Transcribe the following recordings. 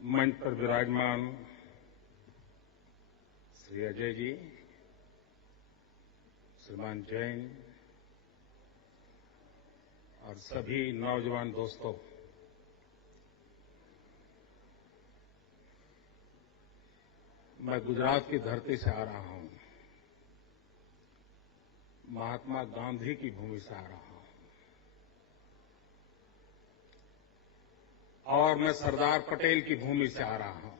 मंच पर विराजमान श्री अजय जी, श्रीमान जैन और सभी नौजवान दोस्तों, मैं गुजरात की धरती से आ रहा हूं, महात्मा गांधी की भूमि से आ रहा हूं और मैं सरदार पटेल की भूमि से आ रहा हूं।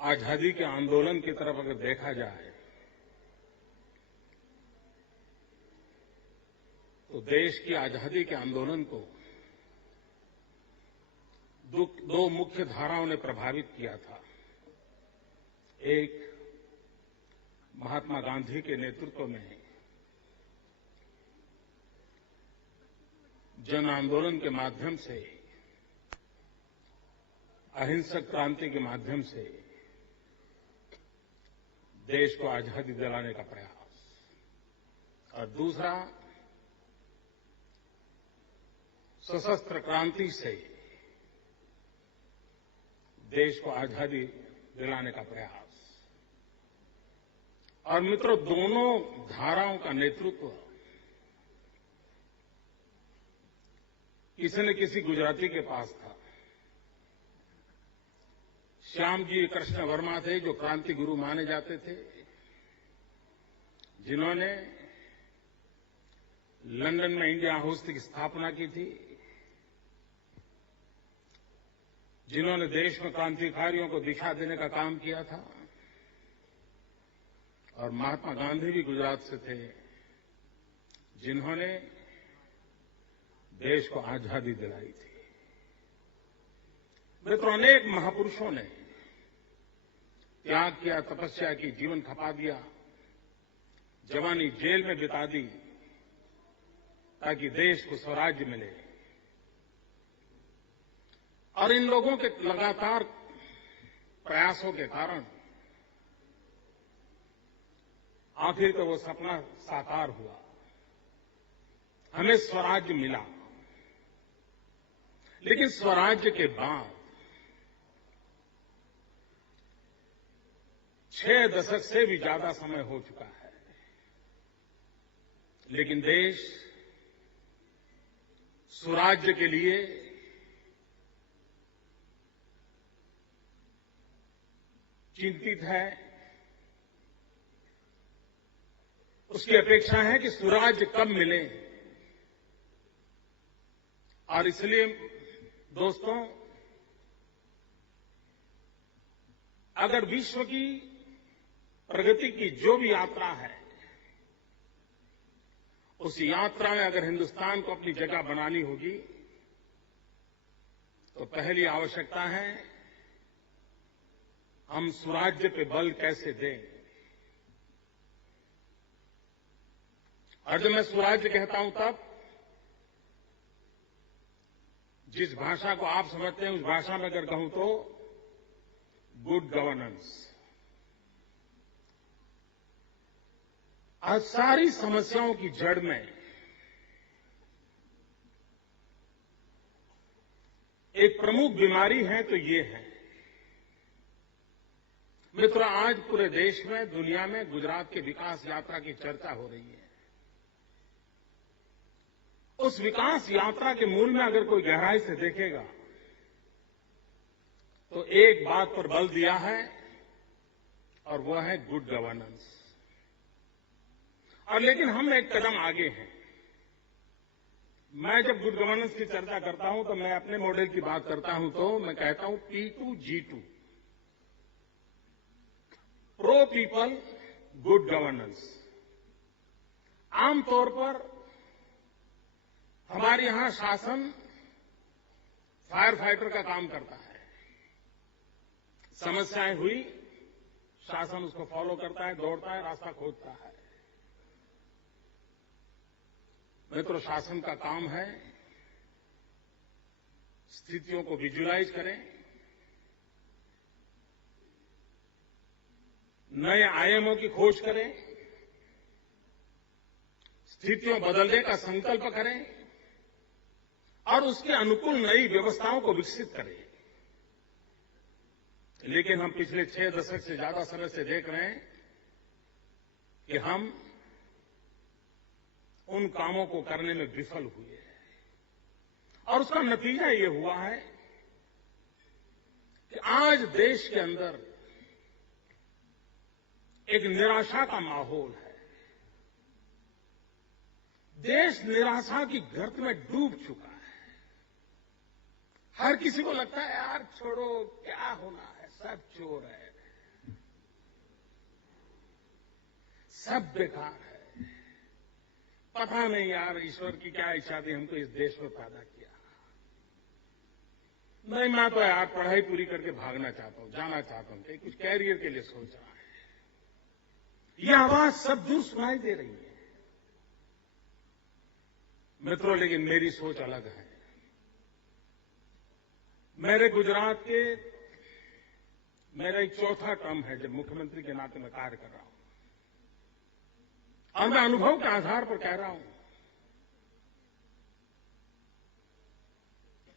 आजादी के आंदोलन की तरफ अगर देखा जाए तो देश की आजादी के आंदोलन को दो मुख्य धाराओं ने प्रभावित किया था। एक, महात्मा गांधी के नेतृत्व में जन आंदोलन के माध्यम से, अहिंसक क्रांति के माध्यम से देश को आजादी दिलाने का प्रयास, और दूसरा, सशस्त्र क्रांति से देश को आजादी दिलाने का प्रयास। और मित्रों, दोनों धाराओं का नेतृत्व किसी न किसी गुजराती के पास था। श्यामजी कृष्ण वर्मा थे, जो क्रांति गुरु माने जाते थे, जिन्होंने लंदन में इंडिया हाउस की स्थापना की थी, जिन्होंने देश में क्रांतिकारियों को दिशा देने का काम किया था। और महात्मा गांधी भी गुजरात से थे, जिन्होंने देश को आजादी दिलाई थी। मित्रों, अनेक महापुरुषों ने त्याग किया, तपस्या की, जीवन खपा दिया, जवानी जेल में बिता दी ताकि देश को स्वराज्य मिले। और इन लोगों के लगातार प्रयासों के कारण आखिर तो वो सपना साकार हुआ, हमें स्वराज्य मिला। लेकिन स्वराज्य के बाद 6 दशक से भी ज्यादा समय हो चुका है, लेकिन देश स्वराज्य के लिए चिंतित है। उसकी अपेक्षा है कि स्वराज्य कब मिले। और इसलिए दोस्तों, अगर विश्व की प्रगति की जो भी यात्रा है, उस यात्रा में अगर हिंदुस्तान को अपनी जगह बनानी होगी तो पहली आवश्यकता है, हम स्वराज्य पे बल कैसे दें। और जब मैं स्वराज्य कहता हूं तब जिस भाषा को आप समझते हैं उस भाषा में अगर कहूं तो गुड गवर्नेंस। आज सारी समस्याओं की जड़ में एक प्रमुख बीमारी है तो ये है। मित्रों, आज पूरे देश में, दुनिया में गुजरात के विकास यात्रा की चर्चा हो रही है। उस विकास यात्रा के मूल में अगर कोई गहराई से देखेगा तो एक बात पर बल दिया है और वह है गुड गवर्नेंस। और लेकिन हम एक कदम आगे हैं। मैं जब गुड गवर्नेंस की चर्चा करता हूं तो मैं अपने मॉडल की बात करता हूं तो मैं कहता हूं P2G2, pro people good governance. आमतौर पर हमारे यहां शासन फायर फाइटर का काम करता है। समस्याएं हुई, शासन उसको फॉलो करता है, दौड़ता है, रास्ता खोजता है। मित्रों, शासन का काम है स्थितियों को विजुलाइज करें, नए आयामों की खोज करें, स्थितियों बदलने का संकल्प करें और उसके अनुकूल नई व्यवस्थाओं को विकसित करें। लेकिन हम पिछले 6 दशक से ज्यादा समय से देख रहे हैं कि हम उन कामों को करने में विफल हुए हैं और उसका नतीजा ये हुआ है कि आज देश के अंदर एक निराशा का माहौल है। देश निराशा की गर्त में डूब चुका है। हर किसी को लगता है यार छोड़ो, क्या होना है, सब चोर है, सब बेकार है। पता नहीं यार ईश्वर की क्या इच्छा थी हमको इस देश में पैदा किया। नहीं, मैं तो यार पढ़ाई पूरी करके भागना चाहता हूं, जाना चाहता हूं, कहीं कुछ कैरियर के लिए सोच रहा है। यह आवाज सब दूर सुनाई दे रही है। मित्रों, लेकिन मेरी सोच अलग है। मेरे गुजरात के मेरा एक चौथा टर्म है जब मुख्यमंत्री के नाते मैं कार्य कर रहा हूं और मैं अनुभव के आधार पर कह रहा हूं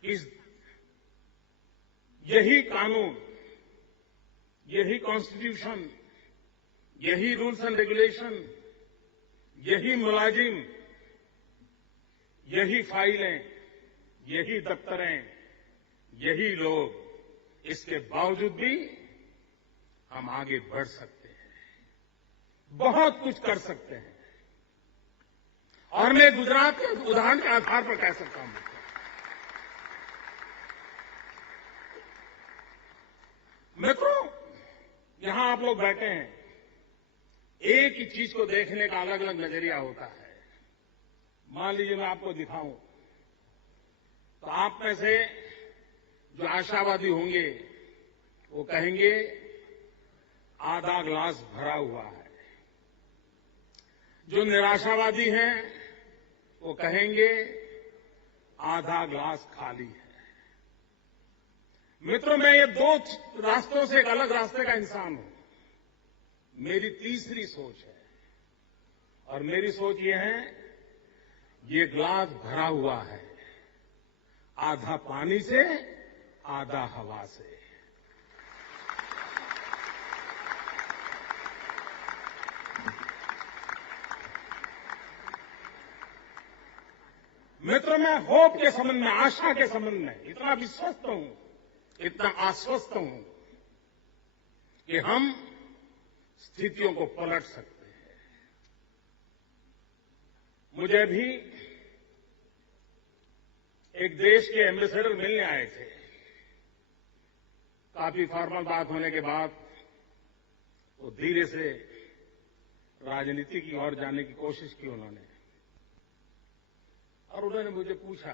कि यही कानून, यही कॉन्स्टिट्यूशन, यही रूल्स एंड रेगुलेशन, यही मुलाजिम, यही फाइलें, यही दफ्तरें, यही लोग, इसके बावजूद भी हम आगे बढ़ सकते हैं, बहुत कुछ कर सकते हैं। और मैं गुजरात के उदाहरण के आधार पर कह सकता हूं। मित्रों, यहां आप लोग बैठे हैं, एक ही चीज को देखने का अलग अलग नजरिया होता है। मान लीजिए मैं आपको दिखाऊं तो आप में से जो आशावादी होंगे वो कहेंगे आधा ग्लास भरा हुआ है, जो निराशावादी हैं वो कहेंगे आधा ग्लास खाली है। मित्रों, मैं ये दो रास्तों से एक अलग रास्ते का इंसान हूं। मेरी तीसरी सोच है और मेरी सोच ये है, ये ग्लास भरा हुआ है, आधा पानी से, आधा हवा से। मित्रों, मैं होप के संबंध में, आशा के संबंध में इतना विश्वस्त हूं, इतना आश्वस्त हूं कि हम स्थितियों को पलट सकते हैं। मुझे भी एक देश के एम्बेसडर मिलने आए थे। काफी फॉर्मल बात होने के बाद वो धीरे से राजनीति की ओर जाने की कोशिश की उन्होंने, और उन्होंने मुझे पूछा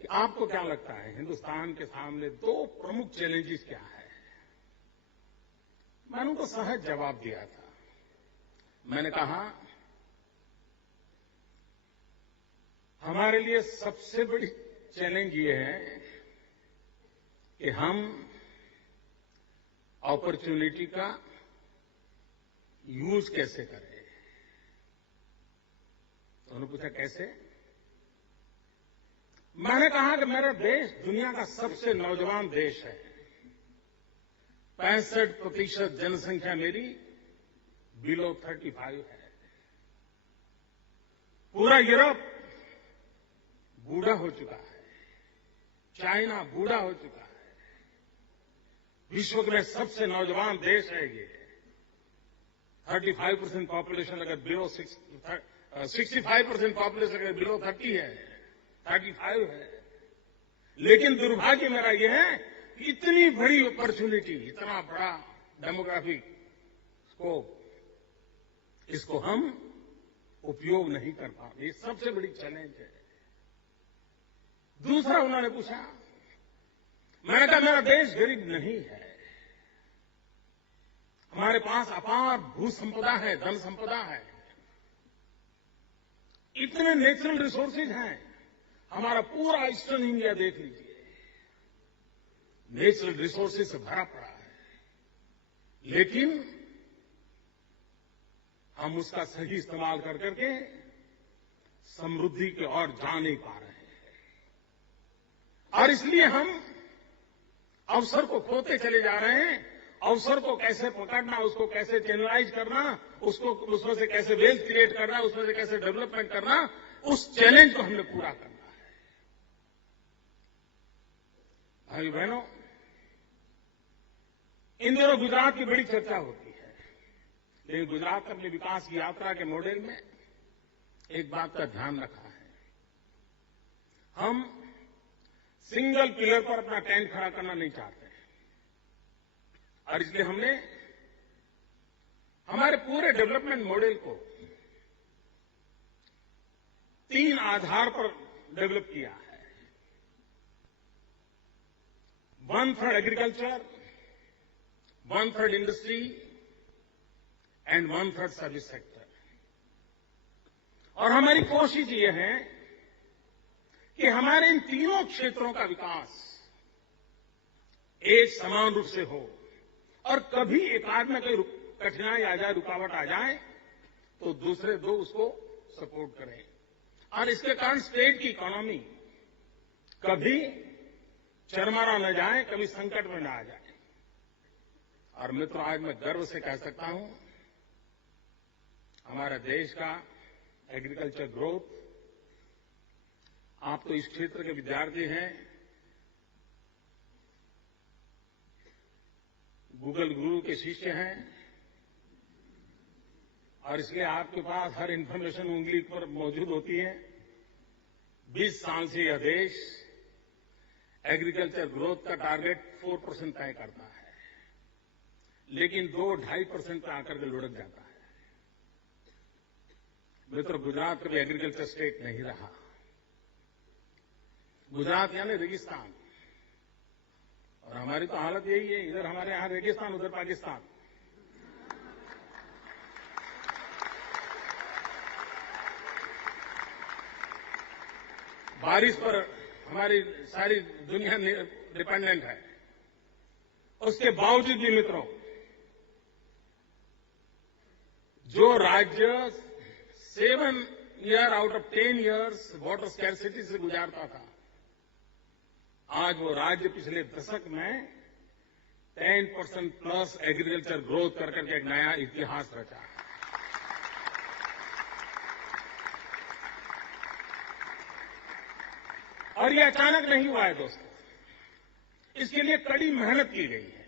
कि आपको क्या लगता है हिंदुस्तान के सामने 2 प्रमुख चैलेंजेस क्या है। मैंने उनको सहज जवाब दिया था। मैंने कहा, हमारे लिए सबसे बड़ी चैलेंज ये है कि हम अपॉर्चुनिटी का यूज कैसे करें। तो उन्होंने पूछा कैसे। मैंने कहा कि मेरा देश दुनिया का सबसे नौजवान देश है। 65% जनसंख्या मेरी बिलो 35 है। पूरा यूरोप बूढ़ा हो चुका है, चाइना बूढ़ा हो चुका है, विश्व में सबसे नौजवान देश है ये। 35% पॉपुलेशन अगर बिलो 65% पॉपुलेशन अगर बिलो 30 है, 35 है। लेकिन दुर्भाग्य मेरा ये है कि इतनी बड़ी अपॉर्चुनिटी, इतना बड़ा डेमोग्राफिक स्कोप, इसको हम उपयोग नहीं कर पाते। ये सबसे बड़ी चैलेंज है। दूसरा उन्होंने पूछा, मैंने कहा मेरा देश गरीब नहीं है, हमारे पास अपार भू संपदा है, धन संपदा है, इतने नेचुरल रिसोर्सेज हैं। हमारा पूरा ईस्टर्न इंडिया देख लीजिए, नेचुरल रिसोर्सेज से भरा पड़ा है, लेकिन हम उसका सही इस्तेमाल कर करके समृद्धि की ओर जा नहीं पा रहे हैं और इसलिए हम अवसर को खोते चले जा रहे हैं। अवसर को कैसे पकड़ना, उसको कैसे चैनलाइज करना, उसको उसमें से कैसे वेल्थ क्रिएट करना, उसमें से कैसे डेवलपमेंट करना, उस चैलेंज को हमने पूरा करना है। भाई बहनों, इन दिनों गुजरात की बड़ी चर्चा होती है, लेकिन गुजरात अपनी विकास की यात्रा के मॉडल में एक बात का ध्यान रखा है। हम सिंगल पिलर पर अपना टेंट खड़ा करना नहीं चाहते और इसलिए हमने हमारे पूरे डेवलपमेंट मॉडल को 3 आधार पर डेवलप किया है। 1/3 agriculture, 1/3 industry and 1/3 service sector. और हमारी कोशिश ये है कि हमारे इन तीनों क्षेत्रों का विकास एक समान रूप से हो और कभी एक आध में कोई कठिनाई आ जाए, रुकावट आ जाए तो दूसरे दो उसको सपोर्ट करें और इसके कारण स्टेट की इकोनॉमी कभी चरमरा न जाए, कभी संकट में न आ जाए। और मित्रों, आज मैं गर्व से कह सकता हूं, हमारे देश का एग्रीकल्चर ग्रोथ, आप तो इस क्षेत्र के विद्यार्थी हैं, गूगल गुरु के शिष्य हैं और इसलिए आपके पास हर इंफॉर्मेशन उंगली पर मौजूद होती है। 20 साल से यह देश एग्रीकल्चर ग्रोथ का टारगेट 4% तय करता है, लेकिन 2-2.5% पर आकर के लुढ़क जाता है। मित्र, गुजरात कभी एग्रीकल्चर स्टेट नहीं रहा। गुजरात यानी रेगिस्तान, और हमारी तो हालत यही है, इधर हमारे यहां रेगिस्तान, उधर पाकिस्तान। बारिश पर हमारी सारी दुनिया डिपेंडेंट है। उसके बावजूद भी मित्रों, जो राज्य 7 year out of 10 years water scarcity से गुजारता था, आज वो राज्य पिछले दशक में 10% प्लस एग्रीकल्चर ग्रोथ कर करके एक नया इतिहास रचा है। और ये अचानक नहीं हुआ है दोस्तों, इसके लिए कड़ी मेहनत की गई है।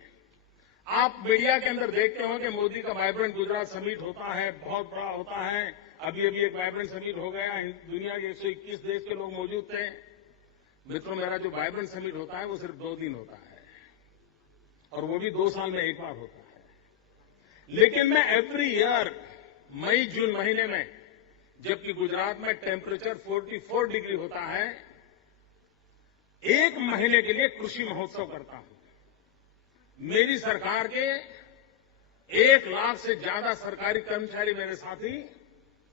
आप मीडिया के अंदर देखते हो कि मोदी का वाइब्रेंट गुजरात समिट होता है, बहुत बड़ा होता है। अभी एक वाइब्रेंट समिट हो गया, दुनिया के 121 देश के लोग मौजूद थे। मित्रों, मेरा जो वाइब्रेंट समिट होता है वो सिर्फ 2 दिन होता है और वो भी 2 साल में एक बार होता है। लेकिन मैं एवरी ईयर मई जून महीने में, जबकि गुजरात में टेम्परेचर 44 डिग्री होता है, 1 महीने के लिए कृषि महोत्सव करता हूं। मेरी सरकार के 1 लाख से ज्यादा सरकारी कर्मचारी, मेरे साथी,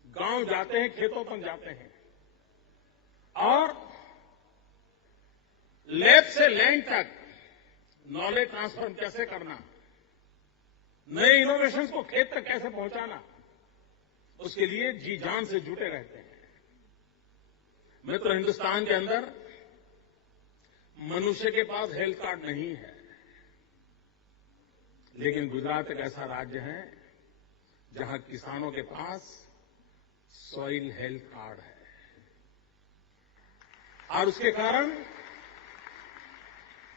गांव जाते हैं, खेतों तक जाते हैं और लैब से लैंड तक नॉलेज ट्रांसफर कैसे करना, नए इनोवेशंस को खेत तक कैसे पहुंचाना, उसके लिए जी जान से जुटे रहते हैं। मित्र, हिंदुस्तान के अंदर मनुष्य के पास हेल्थ कार्ड नहीं है, लेकिन गुजरात एक ऐसा राज्य है जहां किसानों के पास सॉइल हेल्थ कार्ड है और उसके कारण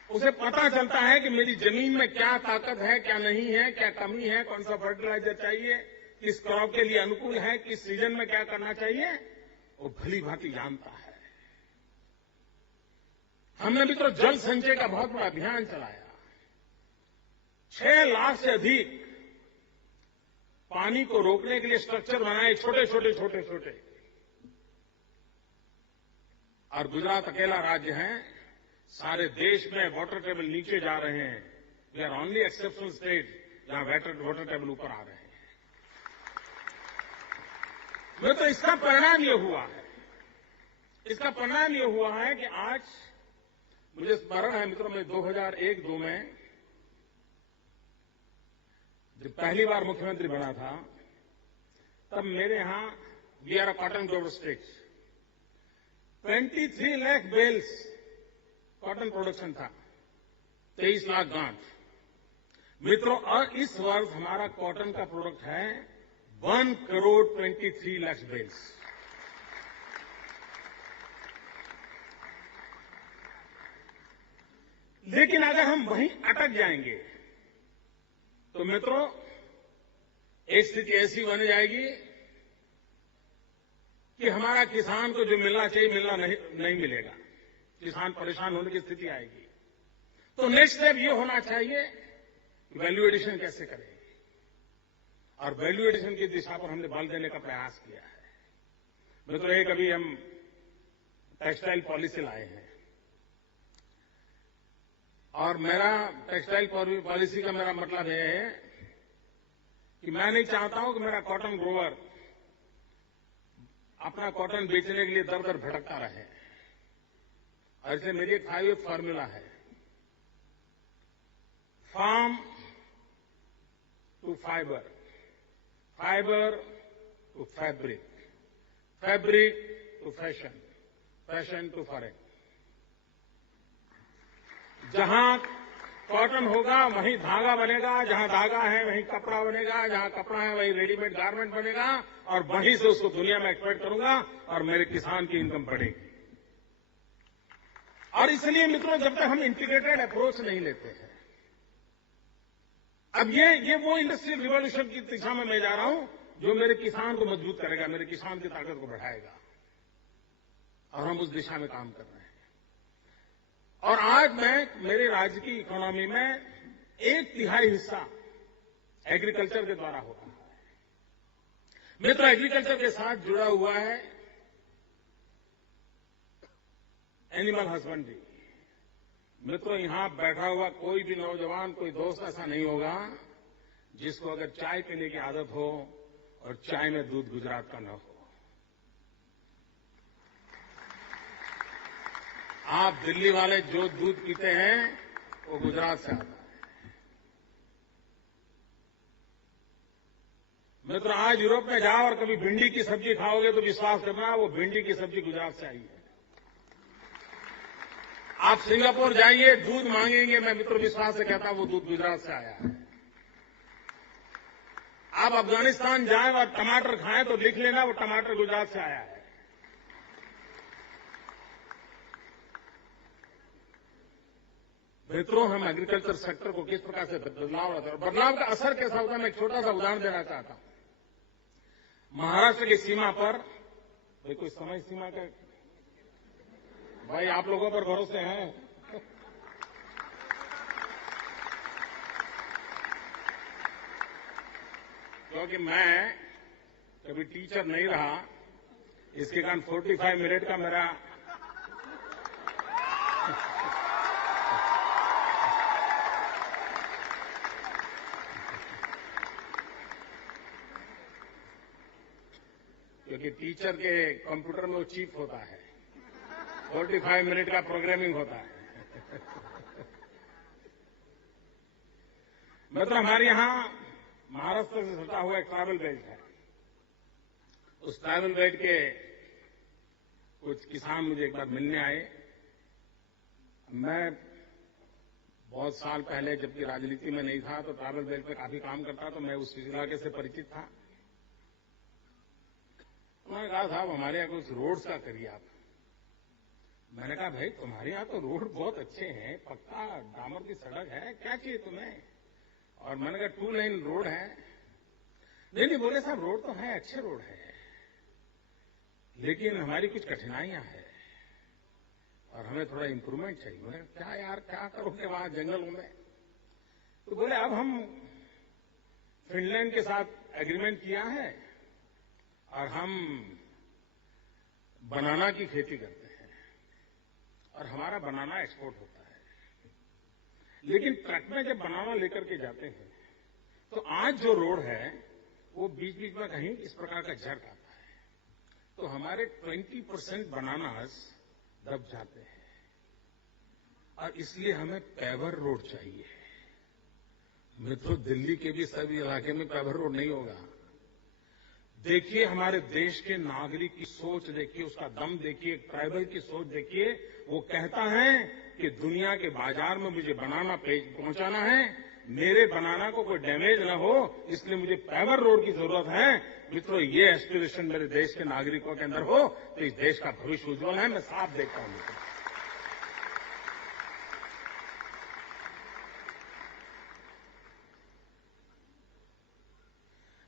उसे पता चलता है कि मेरी जमीन में क्या ताकत है, क्या नहीं है, क्या कमी है, कौन सा फर्टिलाइजर चाहिए, किस क्रॉप के लिए अनुकूल है, किस सीजन में क्या करना चाहिए, वो भली भांति जानता है। हमने भी तो जल संचय का बहुत बड़ा अभियान चलाया। 6 लाख से अधिक पानी को रोकने के लिए स्ट्रक्चर बनाए, छोटे छोटे। और गुजरात अकेला राज्य है, सारे देश में वाटर टेबल नीचे जा रहे हैं। We are only exceptional state जहां वाटर टेबल ऊपर आ रहे हैं। तो इसका परिणाम ये हुआ है कि आज मुझे स्मरण है मित्रों, मैं 2001-2 में जब पहली बार मुख्यमंत्री बना था, तब मेरे यहां we are a cotton grower state, 23 lakh bales cotton production था, 23 लाख गांठ। मित्रों, और इस वर्ष हमारा कॉटन का प्रोडक्ट है 1 करोड़ 23 लाख बेल्स। लेकिन अगर हम वहीं अटक जाएंगे तो मित्रों, एक स्थिति ऐसी बन जाएगी कि हमारा किसान को जो मिलना चाहिए मिलना नहीं मिलेगा, किसान परेशान होने की स्थिति आएगी। तो नेक्स्ट स्टेप ये होना चाहिए कि वैल्यू एडिशन कैसे करें, और वैल्यू एडिशन की दिशा पर हमने बल देने का प्रयास किया है। मित्रों, एक अभी हम टेक्सटाइल पॉलिसी लाए हैं, और मेरा टेक्सटाइल पॉलिसी का मेरा मतलब यह है कि मैं नहीं चाहता हूं कि मेरा कॉटन ग्रोवर अपना कॉटन बेचने के लिए दर दर भटकता रहे। और इसलिए मेरी एक 5 फॉर्मूला है, farm to fibre, fibre to fabric, fabric to fashion, fashion to foreign. जहां कॉटन होगा वहीं धागा बनेगा, जहां धागा है वहीं कपड़ा बनेगा, जहां कपड़ा है वहीं रेडीमेड गारमेंट बनेगा, और वहीं से उसको दुनिया में एक्सपोर्ट करूंगा और मेरे किसान की इनकम बढ़ेगी। और इसलिए मित्रों, जब तक हम इंटीग्रेटेड अप्रोच नहीं लेते हैं, अब ये वो इंडस्ट्रियल रिवॉल्यूशन की दिशा में मैं जा रहा हूं जो मेरे किसान को मजबूत करेगा, मेरे किसान की ताकत को बढ़ाएगा, और हम उस दिशा में काम कर रहे हैं। और आज मेरे राज्य की इकोनॉमी में 1/3 हिस्सा एग्रीकल्चर के द्वारा हो रहा है। मित्र, एग्रीकल्चर के साथ जुड़ा हुआ है एनिमल हस्बेंड्री। मित्रों, यहां बैठा हुआ कोई भी नौजवान, कोई दोस्त ऐसा नहीं होगा जिसको अगर चाय पीने की आदत हो और चाय में दूध गुजरात का न हो। आप दिल्ली वाले जो दूध पीते हैं वो गुजरात से आता है। मित्र, आज यूरोप में जाओ और कभी भिंडी की सब्जी खाओगे तो विश्वास करना, वो भिंडी की सब्जी गुजरात से आई है। आप सिंगापुर जाइए, दूध मांगेंगे, मैं मित्र विश्वास से कहता हूं वो दूध गुजरात से आया है। आप अफगानिस्तान जाएं और टमाटर खाएं तो लिख लेना वो टमाटर गुजरात से आया है। मित्रों, हम एग्रीकल्चर सेक्टर को किस प्रकार से बदलाव लाते हैं और बदलाव का असर कैसा होता है, मैं एक छोटा सा उदाहरण देना चाहता हूं। महाराष्ट्र की सीमा पर कोई समय सीमा का भाई आप लोगों पर भरोसे हैं। क्योंकि मैं कभी टीचर नहीं रहा, इसके कारण 45 मिनट का मेरा क्योंकि टीचर के कंप्यूटर में वो चिप होता है, 45 मिनट का प्रोग्रामिंग होता है। मतलब हमारे यहां महाराष्ट्र से सटा हुआ एक ट्रैवल बेल्ट है। उस ट्रैवल बेल्ट के कुछ किसान मुझे एक बार मिलने आए। मैं बहुत साल पहले, जबकि राजनीति में नहीं था, तो ट्रैवल बेल्ट पे काफी काम करता, तो मैं उस इलाके से परिचित था। उन्होंने कहा, साहब हमारे यहाँ कुछ रोड्स का करिए आप। मैंने कहा, भाई तुम्हारे यहाँ तो रोड बहुत अच्छे हैं, पक्का डामर की सड़क है, क्या चाहिए तुम्हें? और मैंने कहा 2 लेन रोड है। नहीं, बोले साहब रोड तो है, अच्छे रोड है, लेकिन हमारी कुछ कठिनाइयां हैं और हमें थोड़ा इंप्रूवमेंट चाहिए। मैंने कहा, क्या यार, क्या करोगे वहां जंगलों में? तो बोले, अब हम फिनलैंड के साथ एग्रीमेंट किया है और हम बनाना की खेती करते हैं और हमारा बनाना एक्सपोर्ट होता है। लेकिन ट्रक में जब बनाना लेकर के जाते हैं तो आज जो रोड है वो बीच बीच में कहीं इस प्रकार का झट आता है, तो हमारे 20% बनानास दब जाते हैं। और इसलिए हमें पेवर रोड चाहिए। मित्रों, दिल्ली के भी सभी इलाके में पेवर रोड नहीं होगा। देखिए हमारे देश के नागरिक की सोच देखिए, उसका दम देखिए, ट्राइबल की सोच देखिए। वो कहता है कि दुनिया के बाजार में मुझे बनाना पहुंचाना है, मेरे बनाना को कोई डैमेज न हो, इसलिए मुझे पेवर रोड की जरूरत है। मित्रों, ये एस्पिरेशन मेरे देश के नागरिकों के अंदर हो तो इस देश का भविष्य उज्जवल है। मैं साफ देखता हूं मित्रों।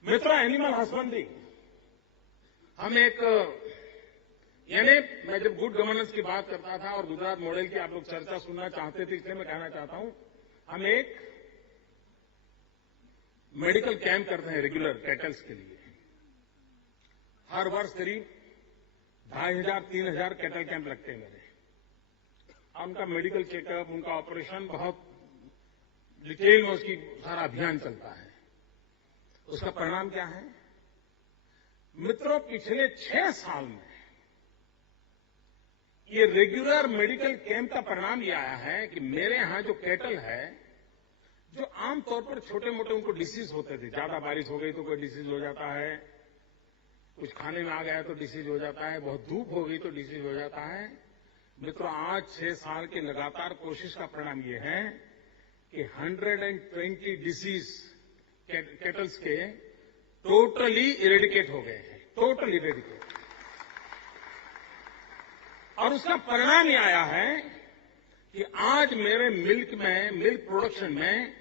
मित्रों, एनिमल हस्बेंड्री हम एक यानी मैं जब गुड गवर्नेंस की बात करता था और गुजरात मॉडल की आप लोग चर्चा सुनना चाहते थे, इसलिए मैं कहना चाहता हूं, हम एक मेडिकल कैंप करते हैं रेगुलर कैटल्स के लिए। हर वर्ष करीब 2500-3000 कैटल कैंप लगते हैं मेरे। उनका मेडिकल चेकअप, उनका ऑपरेशन, बहुत डिटेल में उसकी सारा अभियान चलता है। उसका परिणाम क्या है मित्रों? पिछले 6 साल में ये रेगुलर मेडिकल कैंप का परिणाम ये आया है कि मेरे यहां जो कैटल है, जो आमतौर पर छोटे मोटे उनको डिसीज होते थे, ज्यादा बारिश हो गई तो कोई डिसीज हो जाता है, कुछ खाने में आ गया तो डिसीज हो जाता है, बहुत धूप हो गई तो डिसीज हो जाता है। मित्रों, आज 6 साल की लगातार कोशिश का परिणाम ये है कि 120 डिसीज कैटल्स के टोटली इरेडिकेट हो गए हैं, टोटली इरेडिकेट। और उसका परिणाम ये आया है कि आज मेरे मिल्क प्रोडक्शन में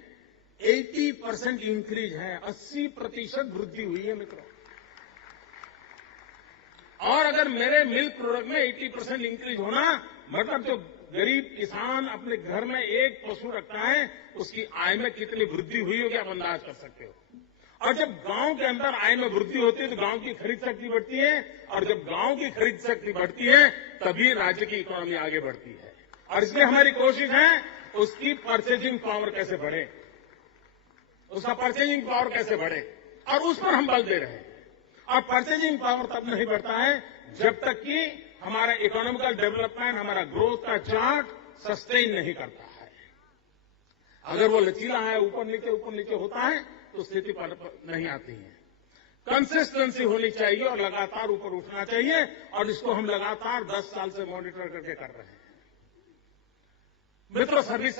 80% इंक्रीज है, 80% वृद्धि हुई है मित्रों। और अगर मेरे मिल्क प्रोडक्ट में 80% इंक्रीज होना मतलब जो गरीब किसान अपने घर में एक पशु रखता है, उसकी आय में कितनी वृद्धि हुई होगी आप अंदाज कर सकते हो। और जब गांव के अंदर आय में वृद्धि होती है तो गांव की खरीद शक्ति बढ़ती है, और जब गांव की खरीद शक्ति बढ़ती है तभी राज्य की इकोनॉमी आगे बढ़ती है। और इसलिए हमारी कोशिश है उसकी परचेजिंग पावर कैसे बढ़े, उसका परचेजिंग पावर कैसे बढ़े, और उस पर हम बल दे रहे हैं। और परचेजिंग पावर तब नहीं बढ़ता है जब तक कि हमारा इकोनॉमिकल डेवलपमेंट, हमारा ग्रोथ का चार्ट सस्टेन नहीं करता है। अगर वो लचीला है, ऊपर नीचे होता है तो स्थिति पर नहीं आती है। कंसिस्टेंसी होनी चाहिए और लगातार ऊपर उठना चाहिए, और इसको हम लगातार 10 साल से मॉनिटर करके कर रहे हैं। मित्रों, सर्विस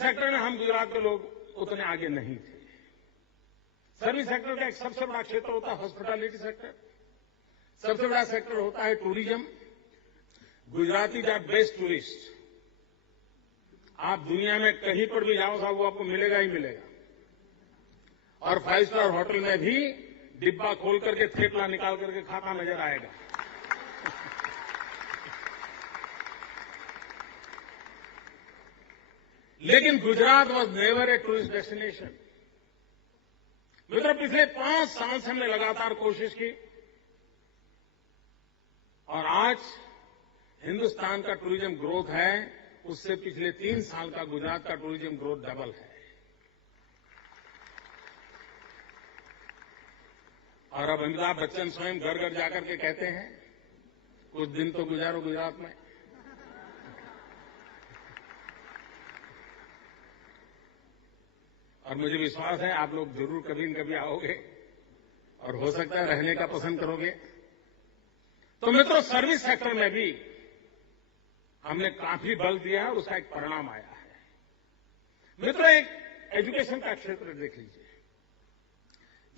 सेक्टर में हम गुजरात के लोग उतने आगे नहीं थे। सर्विस सेक्टर का एक सबसे बड़ा क्षेत्र होता है हॉस्पिटैलिटी सेक्टर, सबसे बड़ा सेक्टर होता है tourism. Gujarati are best tourist. आप दुनिया में कहीं पर भी जाओ साहब, वो आपको मिलेगा ही मिलेगा। और 5 स्टार होटल में भी डिब्बा खोल करके थेपला निकाल करके खाता नजर आएगा। लेकिन Gujarat was never a tourist destination. मित्रों, पिछले 5 साल से हमने लगातार कोशिश की, और आज हिंदुस्तान का टूरिज्म ग्रोथ है, उससे पिछले 3 साल का गुजरात का टूरिज्म ग्रोथ डबल है। और अब अमिताभ बच्चन स्वयं घर घर जाकर के कहते हैं, कुछ दिन तो गुजारो गुजरात में। और मुझे विश्वास है आप लोग जरूर कभी न कभी आओगे, और हो सकता है रहने का पसंद करोगे। तो मित्रों, सर्विस सेक्टर में भी हमने काफी बल दिया है और उसका एक परिणाम आया है। मित्रों, एक एजुकेशन का क्षेत्र देख लीजिए।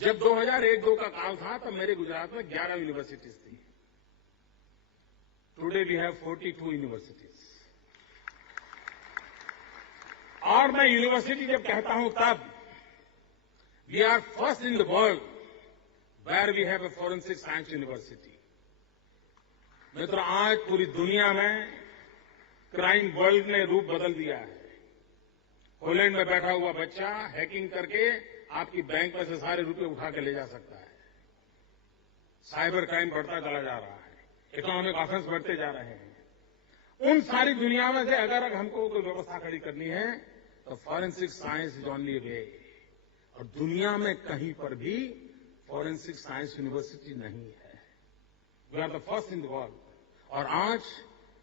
जब 2001-2 का काल था तब मेरे गुजरात में 11 यूनिवर्सिटीज थी। Today we have 42 universities. और मैं यूनिवर्सिटी जब कहता हूं तब we are first in the world where we have a forensic science university. मित्रों, आज पूरी दुनिया में क्राइम वर्ल्ड ने रूप बदल दिया है। होलैंड में बैठा हुआ बच्चा हैकिंग करके आपकी बैंक में से सारे रुपए उठा के ले जा सकता है। साइबर क्राइम बढ़ता चला जा रहा है, इकोनॉमिक ऑफेंस बढ़ते जा रहे हैं। उन सारी दुनिया में से अगर हमको कोई व्यवस्था खड़ी करनी है तो forensic science is only way. और दुनिया में कहीं पर भी फॉरेंसिक साइंस यूनिवर्सिटी नहीं है। We are the first in the world. और आज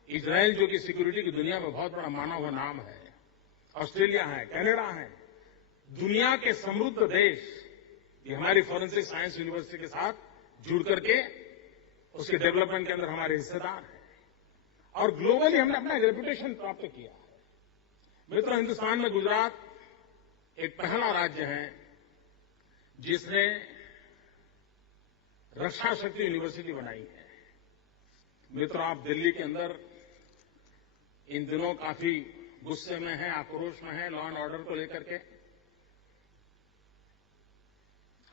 इजराइल, जो कि सिक्योरिटी की दुनिया में बहुत बड़ा माना हुआ नाम है, ऑस्ट्रेलिया है, कनाडा है, दुनिया के समृद्ध देश ये हमारी फॉरेंसिक साइंस यूनिवर्सिटी के साथ जुड़ करके उसके डेवलपमेंट के अंदर हमारे हिस्सेदार हैं और ग्लोबली हमने अपना रेपुटेशन प्राप्त किया है। मित्रों, हिंदुस्तान में गुजरात एक पहला राज्य है जिसने रक्षा शक्ति यूनिवर्सिटी बनाई है। मित्रों, आप दिल्ली के अंदर इन दिनों काफी गुस्से में हैं, आक्रोश में हैं लॉ एंड ऑर्डर को लेकर के।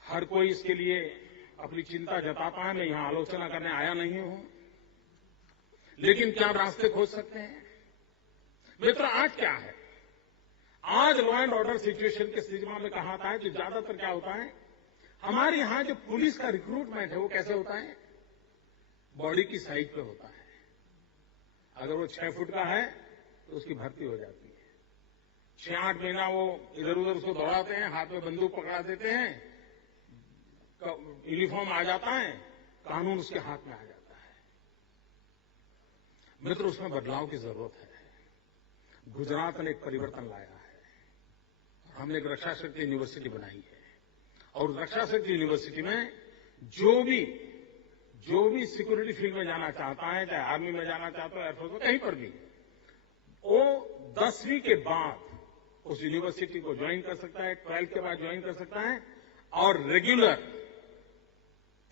हर कोई इसके लिए अपनी चिंता जताता है। मैं यहां आलोचना करने आया नहीं हूं, लेकिन क्या रास्ते खोज सकते हैं? मित्रों, आज क्या है? आज लॉ एंड ऑर्डर सिचुएशन के सिलसिले में कहा था कि ज्यादातर क्या होता है, हमारे यहां जो पुलिस का रिक्रूटमेंट है वो कैसे होता है? बॉडी की साइज पे होता है। अगर वो 6 फुट का है तो उसकी भर्ती हो जाती है। 6-8 महीना वो इधर उधर उसको दौड़ाते हैं, हाथ में बंदूक पकड़ा देते हैं, यूनिफॉर्म आ जाता है, कानून उसके हाथ में आ जाता है। मित्र, उसमें बदलाव की जरूरत है। गुजरात ने एक परिवर्तन लाया है। हमने एक रक्षा शक्ति यूनिवर्सिटी बनाई है और रक्षा शक्ति यूनिवर्सिटी में जो भी सिक्योरिटी फील्ड में जाना चाहता है, चाहे आर्मी में जाना चाहता है, एयरफोर्स में, कहीं पर भी, वो 10वीं के बाद उस यूनिवर्सिटी को ज्वाइन कर सकता है, 12th के बाद ज्वाइन कर सकता है और रेगुलर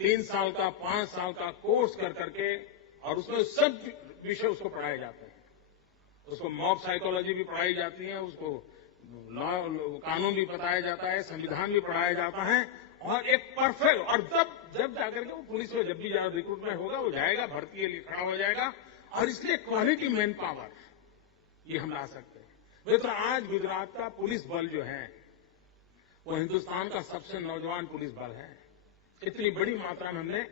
3 साल का 5 साल का कोर्स कर करके, और उसमें सब विषय उसको पढ़ाए जाते हैं। उसको मॉब साइकोलॉजी भी पढ़ाई जाती है, उसको कानून भी बताया जाता है, संविधान भी पढ़ाया जाता है और एक परफेक्ट, और जब जाकर के वो पुलिस में जब भी रिक्रूटमेंट होगा वो जाएगा, भर्ती के लिए खड़ा हो जाएगा। और इसलिए क्वालिटी मैन पावर ये हम ला सकते हैं। मित्र, आज गुजरात का पुलिस बल जो है वो हिंदुस्तान का सबसे नौजवान पुलिस बल है। इतनी बड़ी मात्रा में हमने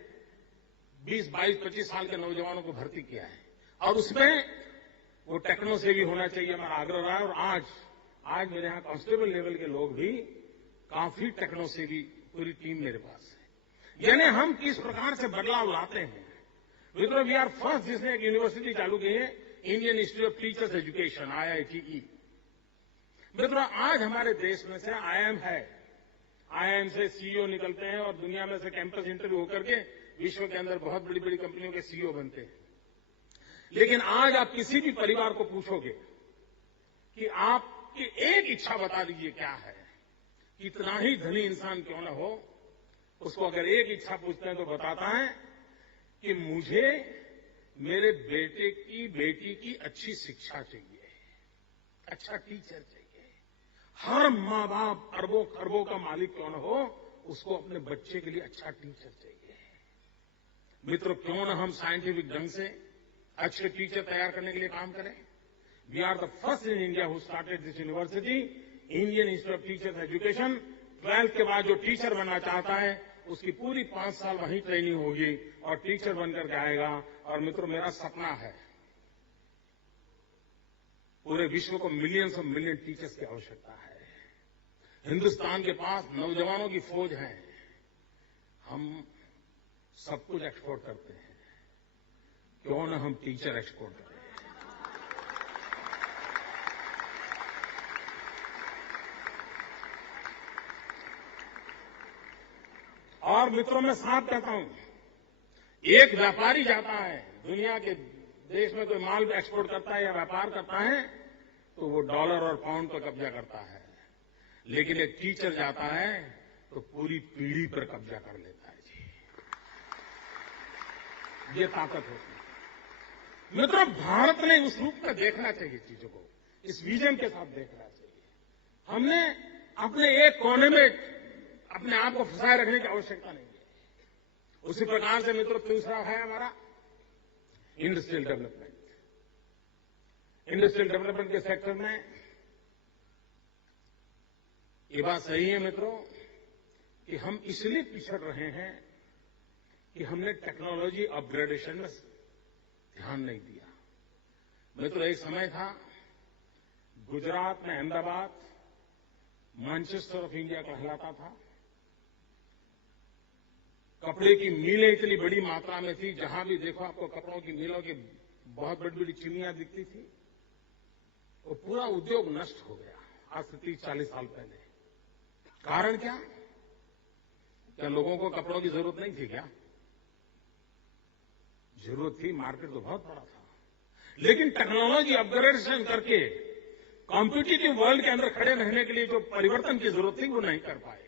20, 22, 25 साल के नौजवानों को भर्ती किया है और उसमें वो टेक्नो से भी होना चाहिए, हमारा आग्रह रहा है। और आज मेरे यहां कांस्टेबल लेवल के लोग भी काफी टेक्नो से भी पूरी टीम मेरे पास है। यानी हम किस प्रकार से बदलाव लाते हैं। मित्रों, वी आर फर्स्ट जिसने एक यूनिवर्सिटी चालू की है, Indian Institute of Teachers education, IITE। मित्रों, आज हमारे देश में से IIM है, IIM से CEO निकलते हैं और दुनिया में से कैंपस इंटरव्यू होकर के विश्व के अंदर बहुत बड़ी बड़ी कंपनियों के CEO बनते हैं। लेकिन आज आप किसी भी परिवार को पूछोगे कि आपकी एक इच्छा बता दीजिए क्या है, कितना ही धनी इंसान क्यों न हो, उसको अगर एक इच्छा पूछते हैं तो बताता है कि मुझे मेरे बेटी की अच्छी शिक्षा चाहिए, अच्छा टीचर चाहिए। हर माँ बाप अरबों खरबों का मालिक क्यों न हो, उसको अपने बच्चे के लिए अच्छा टीचर चाहिए। मित्रों, क्यों न हम साइंटिफिक ढंग से अच्छे टीचर तैयार करने के लिए काम करें। We are the first in India who started this university, Indian Institute of Teachers Education. 12th के बाद जो टीचर बनना चाहता है उसकी पूरी 5 साल वहीं ट्रेनिंग होगी और टीचर बनकर के आएगा। और मित्रों, मेरा सपना है पूरे विश्व को मिलियंस ऑफ मिलियन टीचर्स की आवश्यकता है। हिंदुस्तान के पास नौजवानों की फौज है, हम सब कुछ एक्सपोर्ट करते हैं, क्यों न हम टीचर एक्सपोर्ट करें। और मित्रों, मैं साफ कहता हूं, एक व्यापारी जाता है दुनिया के देश में, कोई माल एक्सपोर्ट करता है या व्यापार करता है तो वो डॉलर और पाउंड पर कब्जा करता है, लेकिन एक टीचर जाता है तो पूरी पीढ़ी पर कब्जा कर लेता है। जी, ये ताकत होती है। मित्रों, भारत ने उस रूप में देखना चाहिए चीजों को, इस विजन के साथ देखना चाहिए। हमने अपने एक कोने में अपने आप को फंसाए रखने की आवश्यकता नहीं है। उसी प्रकार से मित्रों, दूसरा है हमारा इंडस्ट्रियल डेवलपमेंट। इंडस्ट्रियल डेवलपमेंट के सेक्टर में ये बात सही है मित्रों कि हम इसलिए पिछड़ रहे हैं कि हमने टेक्नोलॉजी अपग्रेडेशन में ध्यान नहीं दिया। मित्रों, एक समय था गुजरात में अहमदाबाद मैनचेस्टर ऑफ इंडिया कहलाता था। कपड़े की मिलें इतनी बड़ी मात्रा में थी, जहां भी देखो आपको कपड़ों की मिलों की बहुत बड़ी बड़ी चिमनियां दिखती थी। वो पूरा उद्योग नष्ट हो गया आज से 30-40 साल पहले। कारण क्या? क्या लोगों को कपड़ों की जरूरत नहीं थी क्या? जरूरत थी, मार्केट तो बहुत बड़ा था, लेकिन टेक्नोलॉजी अपग्रेडेशन करके कॉम्पिटिटिव वर्ल्ड के अंदर खड़े रहने के लिए जो परिवर्तन की जरूरत थी वो नहीं कर पाए।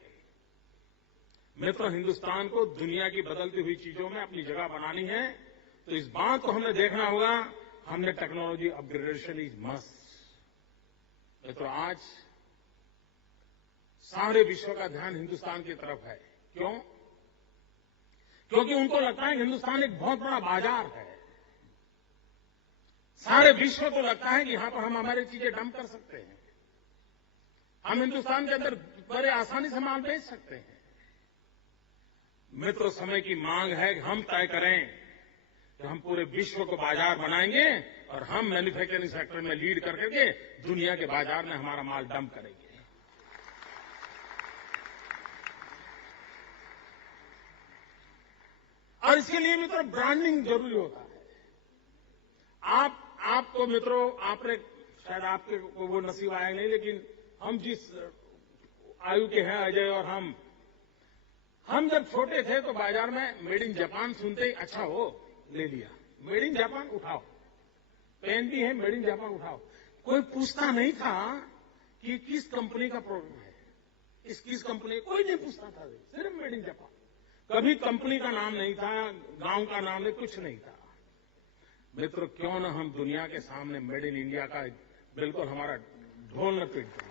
मित्रों, हिंदुस्तान को दुनिया की बदलती हुई चीजों में अपनी जगह बनानी है, तो इस बात को हमने देखना होगा, हमने टेक्नोलॉजी अपग्रेडेशन इज मस्ट। मित्रों, आज सारे विश्व का ध्यान हिंदुस्तान की तरफ है। क्यों? क्योंकि उनको लगता है कि हिंदुस्तान एक बहुत बड़ा बाजार है। सारे विश्व को लगता है कि यहां पर हम हमारी चीजें डंप कर सकते हैं, हम हिंदुस्तान के अंदर बड़े आसानी से माल बेच सकते हैं। मित्रों, समय की मांग है कि हम तय करें कि हम पूरे विश्व को बाजार बनाएंगे और हम मैन्युफैक्चरिंग सेक्टर में लीड करके दुनिया के बाजार में हमारा माल डंप करेंगे। और इसके लिए मित्रों ब्रांडिंग जरूरी होता है। आपको मित्रों, आपने शायद आपके वो नसीब आया नहीं, लेकिन हम जिस आयु के हैं, अजय और हम जब छोटे थे तो बाजार में मेड इन जापान सुनते ही अच्छा हो, ले लिया। मेड इन जापान उठाओ, पेन भी है, मेड इन जापान उठाओ। कोई पूछता नहीं था कि किस कंपनी का प्रोडक्ट है, किस कंपनी, कोई नहीं पूछता था, सिर्फ मेड इन जापान। कभी कंपनी का नाम नहीं था, गांव का नाम नहीं, कुछ नहीं था। मित्रों, क्यों न हम दुनिया के सामने मेड इन इंडिया का बिल्कुल हमारा ढोल न पीट दें।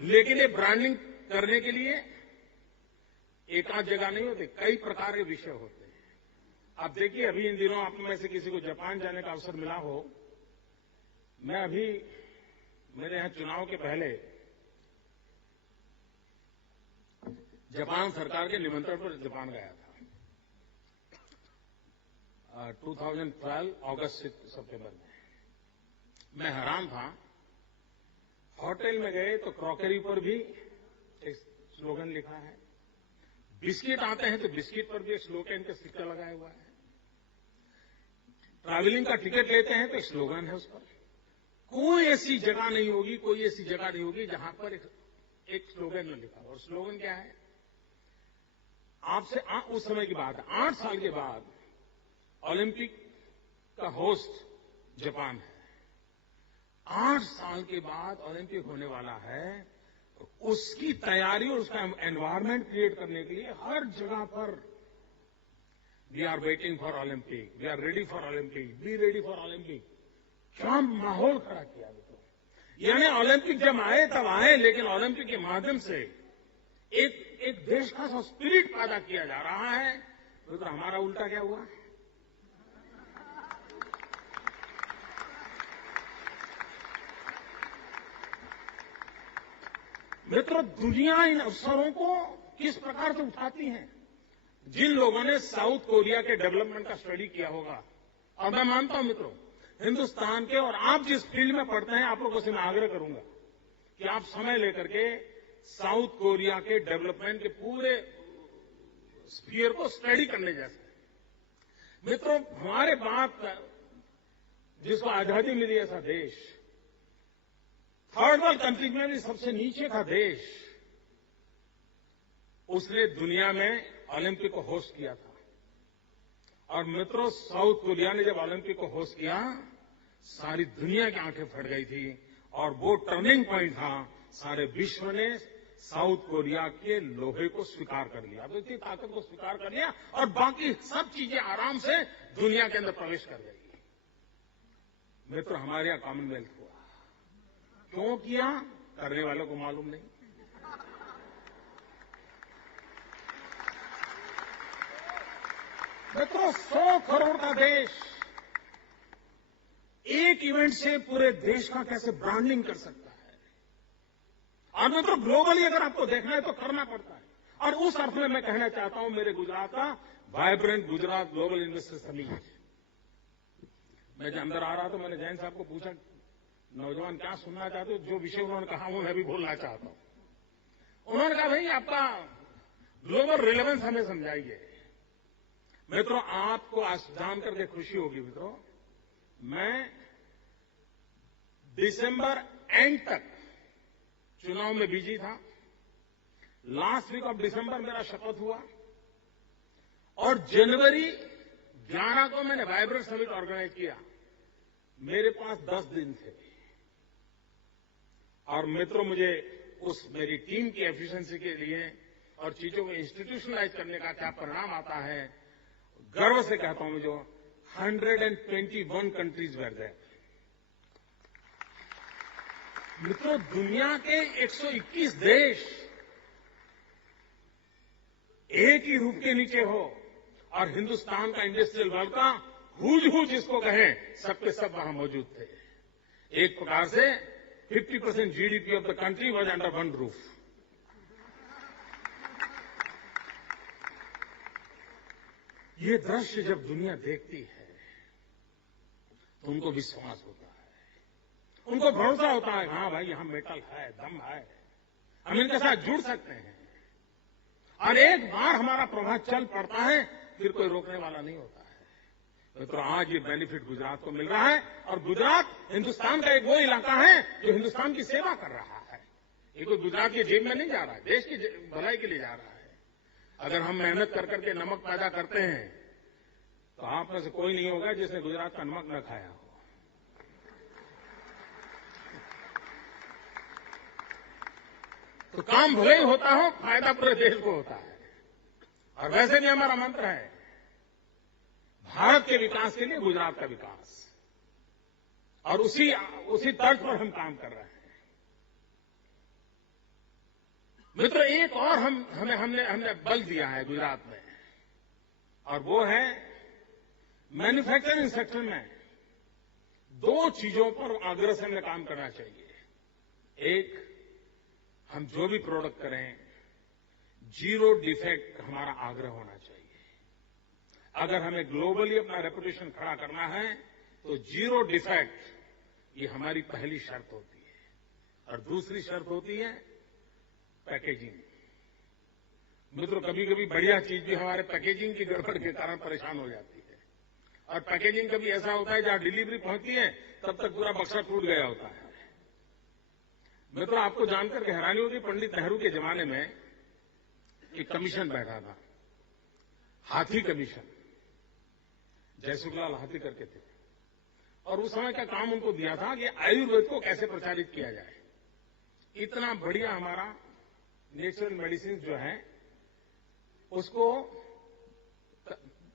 लेकिन ये ब्रांडिंग करने के लिए एक आध जगह नहीं होते, कई प्रकार के विषय होते हैं। आप देखिए, अभी इन दिनों आप में से किसी को जापान जाने का अवसर मिला हो, मैं अभी मेरे यहां चुनाव के पहले जापान सरकार के निमंत्रण पर जापान गया था। 2012 अगस्त सितंबर में मैं हैरान था। होटल में गए तो क्रॉकरी पर भी एक स्लोगन लिखा है, बिस्किट आते हैं तो बिस्किट पर भी एक स्लोगन का स्टिकर लगाया हुआ है, ट्रैवलिंग का टिकट लेते हैं तो एक स्लोगन है उस पर। कोई ऐसी जगह नहीं होगी जहां पर एक स्लोगन न लिखा हो। और स्लोगन क्या है? आपसे उस समय की बात है, 8 साल के बाद ओलंपिक का होस्ट जापान है। 8 साल के बाद ओलंपिक होने वाला है, उसकी तैयारी और उसका एनवायरमेंट क्रिएट करने के लिए हर जगह पर we are waiting for Olympic, we are ready for Olympic, be ready for Olympic. क्या माहौल खड़ा किया मित्रों। यानी ओलंपिक जब आए तब आए, लेकिन ओलंपिक के माध्यम से एक देश का सा स्पिरिट पैदा किया जा रहा है। तो हमारा उल्टा क्या हुआ? मित्रों, दुनिया इन अवसरों को किस प्रकार से उठाती है? जिन लोगों ने साउथ कोरिया के डेवलपमेंट का स्टडी किया होगा, और मैं मानता हूं मित्रों, हिंदुस्तान के और आप जिस फील्ड में पढ़ते हैं, आप लोगों से मैं आग्रह करूंगा कि आप समय लेकर के साउथ कोरिया के डेवलपमेंट के पूरे स्फीयर को स्टडी करने जैसे। मित्रों, हमारे बाद जिसको आजादी मिली ऐसा देश, थर्ड वर्ल्ड कंट्रीज में भी सबसे नीचे का देश, उसने दुनिया में ओलंपिक को होस्ट किया था। और मित्रों, साउथ कोरिया ने जब ओलंपिक को होस्ट किया, सारी दुनिया की आंखें फट गई थी और वो टर्निंग पॉइंट था। सारे विश्व ने साउथ कोरिया के लोहे को स्वीकार कर लिया, उसकी ताकत को स्वीकार कर लिया और बाकी सब चीजें आराम से दुनिया के अंदर प्रवेश कर गई। मित्रों, हमारे यहां कॉमनवेल्थ हुआ, क्यों किया करने वालों को मालूम नहीं। मित्रों, 100 करोड़ का देश एक इवेंट से पूरे देश का कैसे ब्रांडिंग कर सकता है। और मित्रों, ग्लोबली अगर आपको देखना है तो करना पड़ता है। और उस अर्थ में मैं कहना चाहता हूं, मेरे गुजरात का vibrant Gujarat global investor summit. मैं जब अंदर आ रहा था, मैंने जैन साहब को पूछा, नौजवान क्या सुनना चाहते हो? जो विषय उन्होंने कहा वो मैं भी बोलना चाहता हूं। उन्होंने कहा, भाई आपका ग्लोबल रिलेवेंस हमें समझाइए। मित्रों, आपको आज जान करके खुशी होगी मित्रों, मैं दिसंबर एंड तक चुनाव में बिजी था। लास्ट वीक ऑफ दिसंबर मेरा शपथ हुआ और जनवरी 11 को मैंने वाइब्रेंट समिट ऑर्गेनाइज किया। मेरे पास 10 दिन थे और मित्रों, मुझे उस मेरी टीम की एफिशिएंसी के लिए और चीजों को इंस्टीट्यूशनलाइज करने का क्या परिणाम आता है, गर्व से कहता हूं मुझे 121 कंट्रीज वर देयर। मित्रों, दुनिया के 121 देश एक ही रूप के नीचे हो और हिंदुस्तान का इंडस्ट्रियल वर्ल्ड का हूज जिसको कहें, सबके सब वहां मौजूद थे। एक प्रकार से 50% GDP of the country was under one roof. ये दृश्य जब दुनिया देखती है तो उनको विश्वास होता है, उनको भरोसा होता है, हाँ भाई यहां मेटल है, दम है, हम इनके साथ जुड़ सकते हैं। और एक बार हमारा प्रभाव चल पड़ता है फिर कोई रोकने वाला नहीं होता है। तो आज ये बेनिफिट गुजरात को मिल रहा है और गुजरात हिंदुस्तान का एक वो इलाका है जो हिंदुस्तान की सेवा कर रहा है। ये कोई गुजरात की जेब में नहीं जा रहा है, देश की भलाई के लिए जा रहा है। अगर हम मेहनत कर करके नमक पैदा करते हैं तो आप में से कोई नहीं होगा जिसने गुजरात का नमक न खाया हो। तो काम भले ही होता हो, फायदा पूरे देश को होता है। और वैसे भी हमारा मंत्र है भारत के विकास के लिए गुजरात का विकास, और उसी तर्ज पर हम काम कर रहे हैं। मित्र, एक और हमने बल दिया है गुजरात में, और वो है मैन्युफैक्चरिंग सेक्टर में 2 चीजों पर आग्रह से हमें काम करना चाहिए। एक, हम जो भी प्रोडक्ट करें जीरो डिफेक्ट हमारा आग्रह होना चाहिए। अगर हमें ग्लोबली अपना रेपुटेशन खड़ा करना है तो जीरो डिफेक्ट ये हमारी पहली शर्त होती है। और दूसरी शर्त होती है पैकेजिंग। मित्रों, कभी कभी बढ़िया चीज भी हमारे पैकेजिंग की गड़बड़ के कारण परेशान हो जाती है। और पैकेजिंग कभी ऐसा होता है जहां डिलीवरी पहुंचती है तब तक पूरा बक्सा टूट गया होता है। मित्रों, आपको जानकर के हैरानी होगी, पंडित नेहरू के जमाने में एक कमीशन बैठा था, हाथी कमीशन। जयसुखलाल हाथी करके थे, और उस समय का काम उनको दिया था कि आयुर्वेद को कैसे प्रचारित किया जाए। इतना बढ़िया हमारा नेचुरल मेडिसिन जो है उसको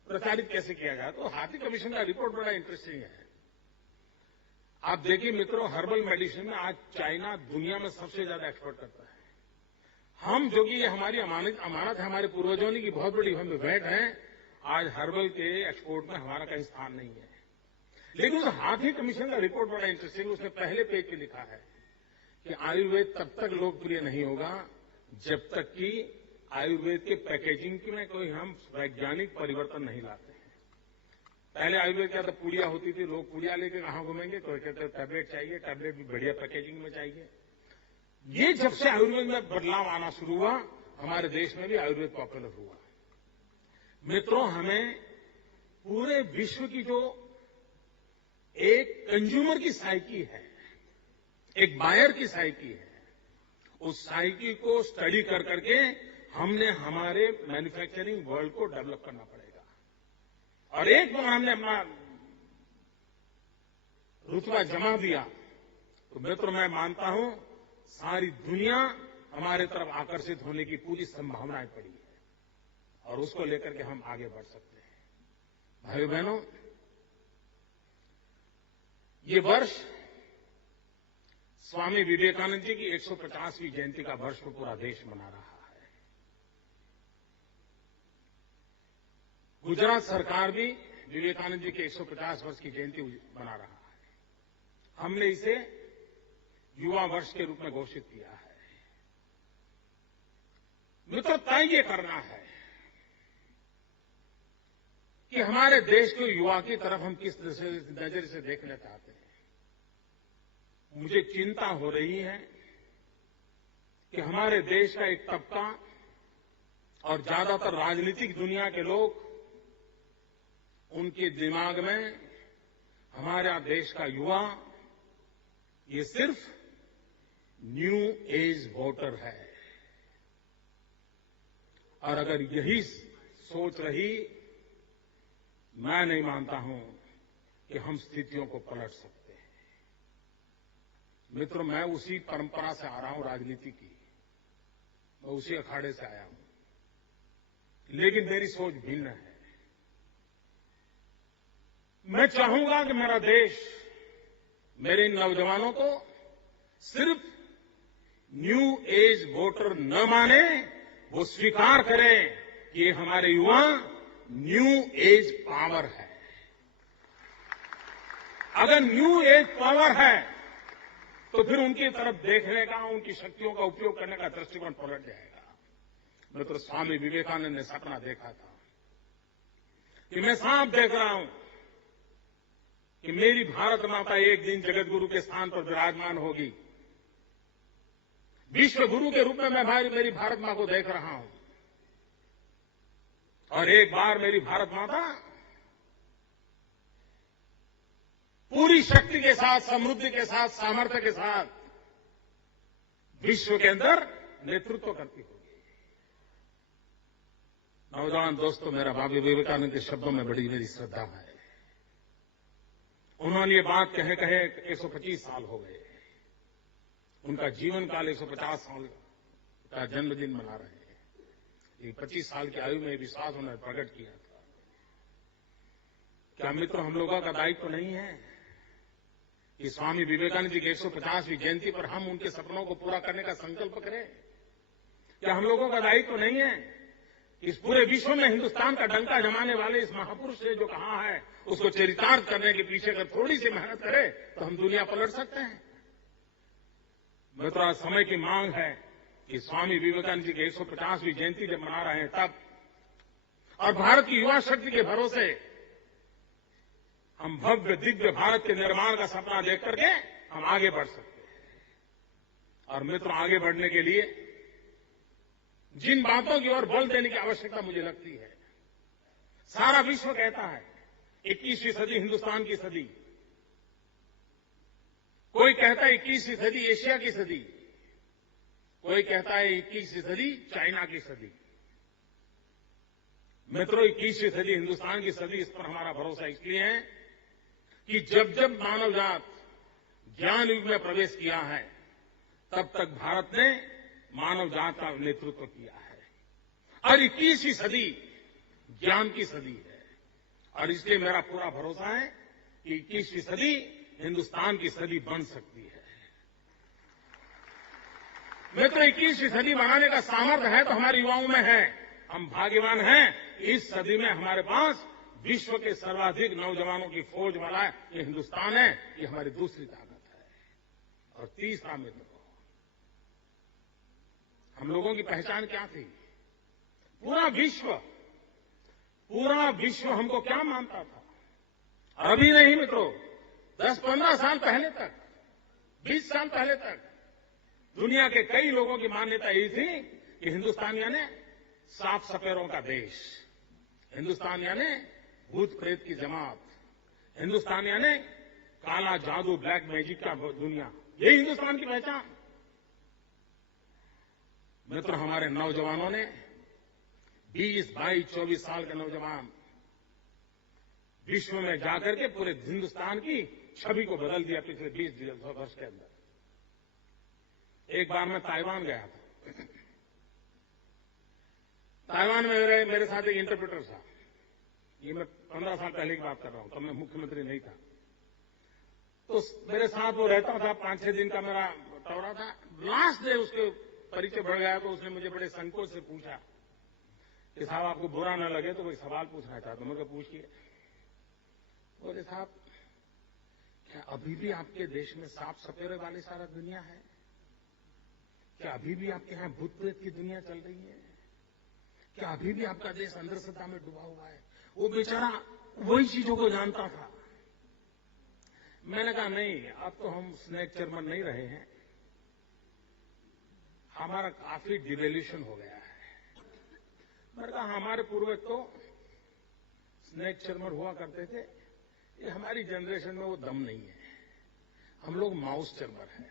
प्रचारित कैसे किया जाए। तो हाथी कमीशन का रिपोर्ट बड़ा इंटरेस्टिंग है। आप देखिए मित्रों, हर्बल मेडिसिन में आज चाइना दुनिया में सबसे ज्यादा एक्सपोर्ट करता है। हम जो कि ये हमारी अमानत है, हमारे पूर्वजों की बहुत बड़ी हम भेंट है, आज हर्बल के एक्सपोर्ट में हमारा कहीं स्थान नहीं है। लेकिन उस हाथी कमीशन का रिपोर्ट बड़ा इंटरेस्टिंग, उसने पहले पेज पे लिखा है कि आयुर्वेद तब तक लोकप्रिय नहीं होगा जब तक कि आयुर्वेद के पैकेजिंग में कोई हम वैज्ञानिक परिवर्तन नहीं लाते हैं। पहले आयुर्वेद क्या था, पुड़िया होती थी, लोग पुड़िया लेके कहां घूमेंगे, कोई कहते टैबलेट चाहिए, टैबलेट भी बढ़िया पैकेजिंग में चाहिए। ये जब से आयुर्वेद में बदलाव आना शुरू हुआ, हमारे देश में भी आयुर्वेद पॉपुलर हुआ। मित्रों, हमें पूरे विश्व की जो एक कंज्यूमर की साइकी है, एक बायर की साइकी है, उस साइकी को स्टडी कर करके हमने हमारे मैन्युफैक्चरिंग वर्ल्ड को डेवलप करना पड़ेगा। और एक बार हमने अपना रुतबा जमा दिया तो मित्रों, मैं मानता हूं सारी दुनिया हमारे तरफ आकर्षित होने की पूरी संभावनाएं पड़ी है और उसको लेकर के हम आगे बढ़ सकते हैं। भाइयों बहनों, ये वर्ष स्वामी विवेकानंद जी की 150वीं जयंती का वर्ष को पूरा देश मना रहा है। गुजरात सरकार भी विवेकानंद जी के 150 वर्ष की जयंती मना रहा है। हमने इसे युवा वर्ष के रूप में घोषित किया है। मित्रों, तय ये करना है कि हमारे देश के युवा की तरफ हम किस नजर से देखना चाहते हैं। मुझे चिंता हो रही है कि हमारे देश का एक तबका और ज्यादातर राजनीतिक दुनिया के लोग, उनके दिमाग में हमारा देश का युवा ये सिर्फ न्यू एज वोटर है। और अगर यही सोच रही, मैं नहीं मानता हूं कि हम स्थितियों को पलट सकते हैं। मित्रों, मैं उसी परंपरा से आ रहा हूं राजनीति की, मैं उसी अखाड़े से आया हूं, लेकिन मेरी सोच भिन्न है। मैं चाहूंगा कि मेरा देश मेरे इन नौजवानों को सिर्फ न्यू एज वोटर न माने, वो स्वीकार करें कि ये हमारे युवा न्यू एज पावर है। अगर न्यू एज पावर है तो फिर उनकी तरफ देखने का, उनकी शक्तियों का उपयोग करने का दृष्टिकोण पलट जाएगा। मित्र, स्वामी विवेकानंद ने सपना देखा था कि मैं साफ देख रहा हूं कि मेरी भारत माता एक दिन जगत गुरु के स्थान पर विराजमान होगी। विश्व गुरु के रूप में मैं मेरी भारत मां को देख रहा हूं, और एक बार मेरी भारत माता पूरी शक्ति के साथ, समृद्धि के साथ, सामर्थ्य के साथ विश्व के अंदर नेतृत्व करती होगी। नौजवान दोस्तों, मेरा स्वामी विवेकानंद के शब्दों में बड़ी मेरी श्रद्धा है। उन्होंने ये बात कहे 125 साल हो गए। उनका जीवन काल 150 साल का जन्मदिन मना रहे हैं। ये 25 साल की आयु में विश्वास उन्होंने प्रकट किया था। क्या मित्रों, हम लोगों का दायित्व तो नहीं है कि स्वामी विवेकानंद जी की 150वीं जयंती पर हम उनके सपनों को पूरा करने का संकल्प करें? क्या हम लोगों का दायित्व तो नहीं है कि इस पूरे विश्व में हिंदुस्तान का डंका जमाने वाले इस महापुरुष ने जो कहा है उसको चरितार्थ करने के पीछे अगर थोड़ी सी मेहनत करें तो हम दुनिया पलट सकते हैं? मित्रों, समय की मांग है कि स्वामी विवेकानंद जी की 150वीं जयंती जब मना रहे हैं तब, और भारत की युवा शक्ति के भरोसे हम भव्य दिव्य भारत के निर्माण का सपना देख करके हम आगे बढ़ सकते हैं। और मित्रों, आगे बढ़ने के लिए जिन बातों की ओर बल देने की आवश्यकता मुझे लगती है, सारा विश्व कहता है 21वीं सदी हिंदुस्तान की सदी, कोई कहता है 21वीं सदी एशिया की सदी, कोई कहता है 21वीं सदी चाइना की सदी। मित्रों, 21वीं सदी हिंदुस्तान की सदी, इस पर हमारा भरोसा इसलिए है कि जब जब मानव जात ज्ञान युग में प्रवेश किया है तब तक भारत ने मानव जात का नेतृत्व किया है, और 21वीं सदी ज्ञान की सदी है। और इसलिए मेरा पूरा भरोसा है कि 21वीं सदी हिंदुस्तान की सदी बन सकती है। मित्रों, 21वीं सदी बनाने का सामर्थ्य है तो हमारे युवाओं में है। हम भाग्यवान हैं, इस सदी में हमारे पास विश्व के सर्वाधिक नौजवानों की फौज वाला ये हिंदुस्तान है। ये हमारी दूसरी ताकत है। और तीसरा, मित्रों, हम लोगों की पहचान क्या थी? पूरा विश्व हमको क्या मानता था? और अभी नहीं मित्रों, 10-15 साल पहले तक, 20 साल पहले तक दुनिया के कई लोगों की मान्यता यही थी कि हिंदुस्तान यानी साफ सपेरों का देश, हिंदुस्तान यानी भूत प्रेत की जमात, हिंदुस्तान यानी काला जादू, ब्लैक मैजिक का दुनिया, यही हिंदुस्तान की पहचान। मित्रों, हमारे नौजवानों ने 20, 22, 24 साल के नौजवान विश्व में जाकर के पूरे हिंदुस्तान की छवि को बदल दिया पिछले 20 वर्ष के अंदर। एक बार मैं ताइवान गया था। ताइवान में मेरे साथ एक इंटरप्रेटर था। ये मैं 15 साल पहले की बात कर रहा हूं, तब मैं मुख्यमंत्री नहीं था। तो मेरे साथ वो रहता था, 5-6 दिन का मेरा दौरा था। लास्ट डे उसके परिचय बढ़ गया तो उसने मुझे बड़े संकोच से पूछा कि साहब आपको बुरा न लगे तो कोई सवाल पूछना चाहता हूं। मैं कहा पूछिए। बोले साहब, क्या अभी भी आपके देश में साफ सपेरे वाली सारा दुनिया है? क्या अभी भी आपके यहां भूत प्रेत की दुनिया चल रही है? क्या अभी भी आपका देश अंधश्रद्धा में डूबा हुआ है? वो बेचारा वही चीजों को जानता था। मैंने कहा नहीं, अब तो हम स्नेक चेयरमैन नहीं रहे हैं, हमारा काफी डिवेल्यूशन हो गया है। मैंने कहा हमारे पूर्वज तो स्नेक चेयरमैन हुआ करते थे, ये हमारी जनरेशन में वो दम नहीं है, हम लोग माउस चेयरमैन हैं।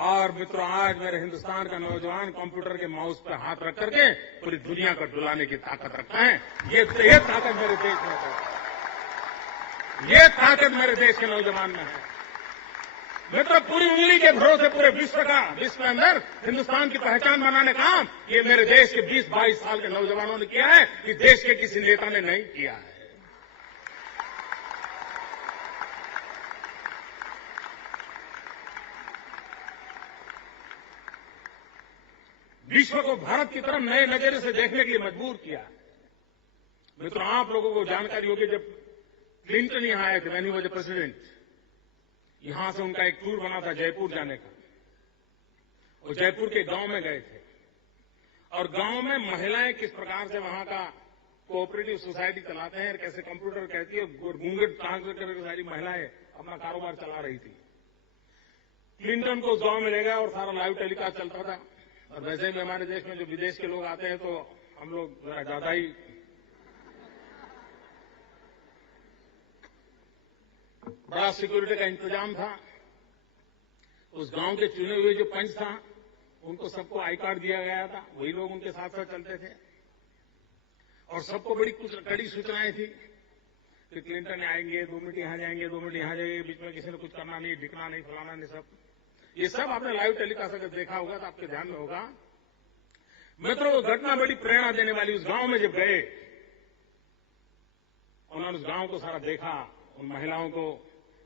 और मित्रों, आज मेरे हिंदुस्तान का नौजवान कंप्यूटर के माउस पर हाथ रख करके पूरी दुनिया को डुलाने की ताकत रखता है। ये ताकत मेरे देश में है। ये ताकत मेरे देश के नौजवान में है। मित्रों, पूरी उंगली के भरोसे पूरे विश्व के अंदर हिंदुस्तान की पहचान बनाने का काम ये मेरे देश के 20-22 साल के नौजवानों ने किया है, कि देश के किसी नेता ने नहीं किया है। विश्व को भारत की तरफ नए नजरिए से देखने के लिए मजबूर किया है। मित्रों, आप लोगों को जानकारी होगी, जब क्लिंटन यहां आए थे, when he was the president, यहां से उनका एक टूर बना था जयपुर जाने का। वो जयपुर के गांव में गए थे और गांव में महिलाएं किस प्रकार से वहां का कोऑपरेटिव सोसाइटी चलाते हैं, कैसे कंप्यूटर कहती है, घूंघट ताक करके सारी महिलाएं अपना कारोबार चला रही थी। क्लिंटन को उस गांव में ले गया और सारा लाइव टेलीकास्ट चलता था। और वैसे भी हमारे देश में जो विदेश के लोग आते हैं तो हम लोग जरा ज्यादा ही बड़ा सिक्योरिटी का इंतजाम था। उस गांव के चुने हुए जो पंच था, उनको सबको आई कार्ड दिया गया था, वही लोग उनके साथ साथ चलते थे। और सबको बड़ी कुछ कड़ी सूचनाएं थी कि क्लिंटन आएंगे, 2 मिनट यहां जाएंगे, 2 मिनट यहां जाएंगे, बीच में किसी ने कुछ करना नहीं, दिखना नहीं, फलाना नहीं। सब ये सब आपने लाइव टेलीकास्ट अगर देखा होगा तो आपके ध्यान में होगा। मित्रों, वो घटना बड़ी प्रेरणा देने वाली। उस गांव में जब गए, उन्होंने उस गांव को सारा देखा, उन महिलाओं को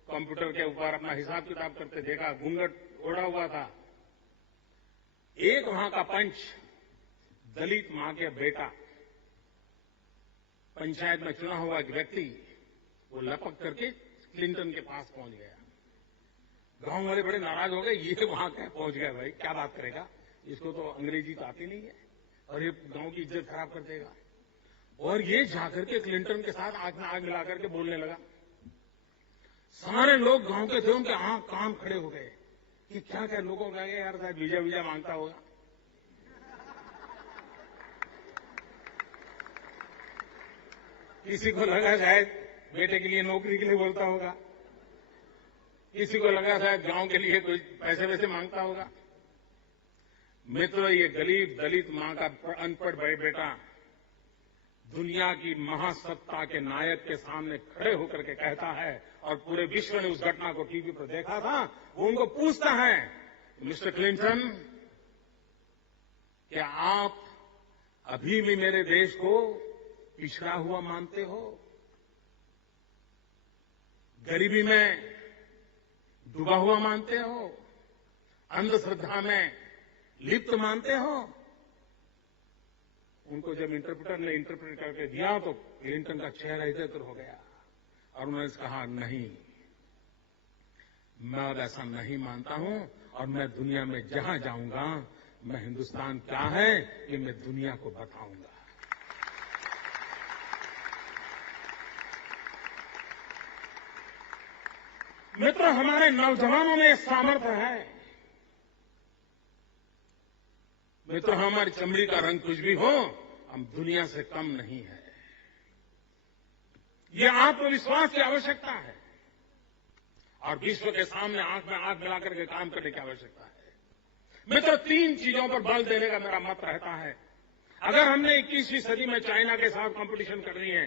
कंप्यूटर के ऊपर अपना हिसाब किताब करते देखा, घूंघट ओढ़ा हुआ था। एक वहां का पंच, दलित मां के बेटा, पंचायत में चुना हुआ एक व्यक्ति, वो लपक करके क्लिंटन के पास पहुंच गया। गांव वाले बड़े नाराज हो गए, ये वहां क्या पहुंच गया, भाई क्या बात करेगा, इसको तो अंग्रेजी तो आती नहीं है और ये गांव की इज्जत खराब कर देगा। और ये जाकर के क्लिंटन के साथ आंख में आंख मिलाकर के बोलने लगा। सारे लोग गांव के थे, उनके आंख कान खड़े हो गए कि क्या क्या। लोगों को लगे यार शायद वीजा मांगता होगा। किसी को लगा शायद बेटे के लिए नौकरी के लिए बोलता होगा, किसी को लगा शायद गांव के लिए कोई पैसे वैसे मांगता होगा। मित्रों, ये गरीब दलित मां का अनपढ़ बेटा दुनिया की महासत्ता के नायक के सामने खड़े होकर के कहता है, और पूरे विश्व ने उस घटना को टीवी पर देखा था। वो उनको पूछता है, मिस्टर क्लिंटन, क्या आप अभी भी मेरे देश को पिछड़ा हुआ मानते हो, गरीबी में डूबा हुआ मानते हो, अंधश्रद्धा में लिप्त मानते हो? उनको जब इंटरप्रेटर ने इंटरप्रेट करके दिया तो क्लिंटन का चेहरा इधर हो गया और उन्होंने कहा, नहीं, मैं अब ऐसा नहीं मानता हूं और मैं दुनिया में जहां जाऊंगा, मैं हिंदुस्तान क्या है ये मैं दुनिया को बताऊंगा। मित्रों, हमारे नौजवानों में सामर्थ्य है। मित्रों, हमारी चमड़ी का रंग कुछ भी हो, हम दुनिया से कम नहीं है। ये आत्मविश्वास की आवश्यकता है और विश्व के सामने आंख में आंख मिलाकर के काम करने की आवश्यकता है। मित्रों, 3 चीजों पर बल देने का मेरा मत रहता है। अगर हमने 21वीं सदी में चाइना के साथ कंपटीशन करनी है,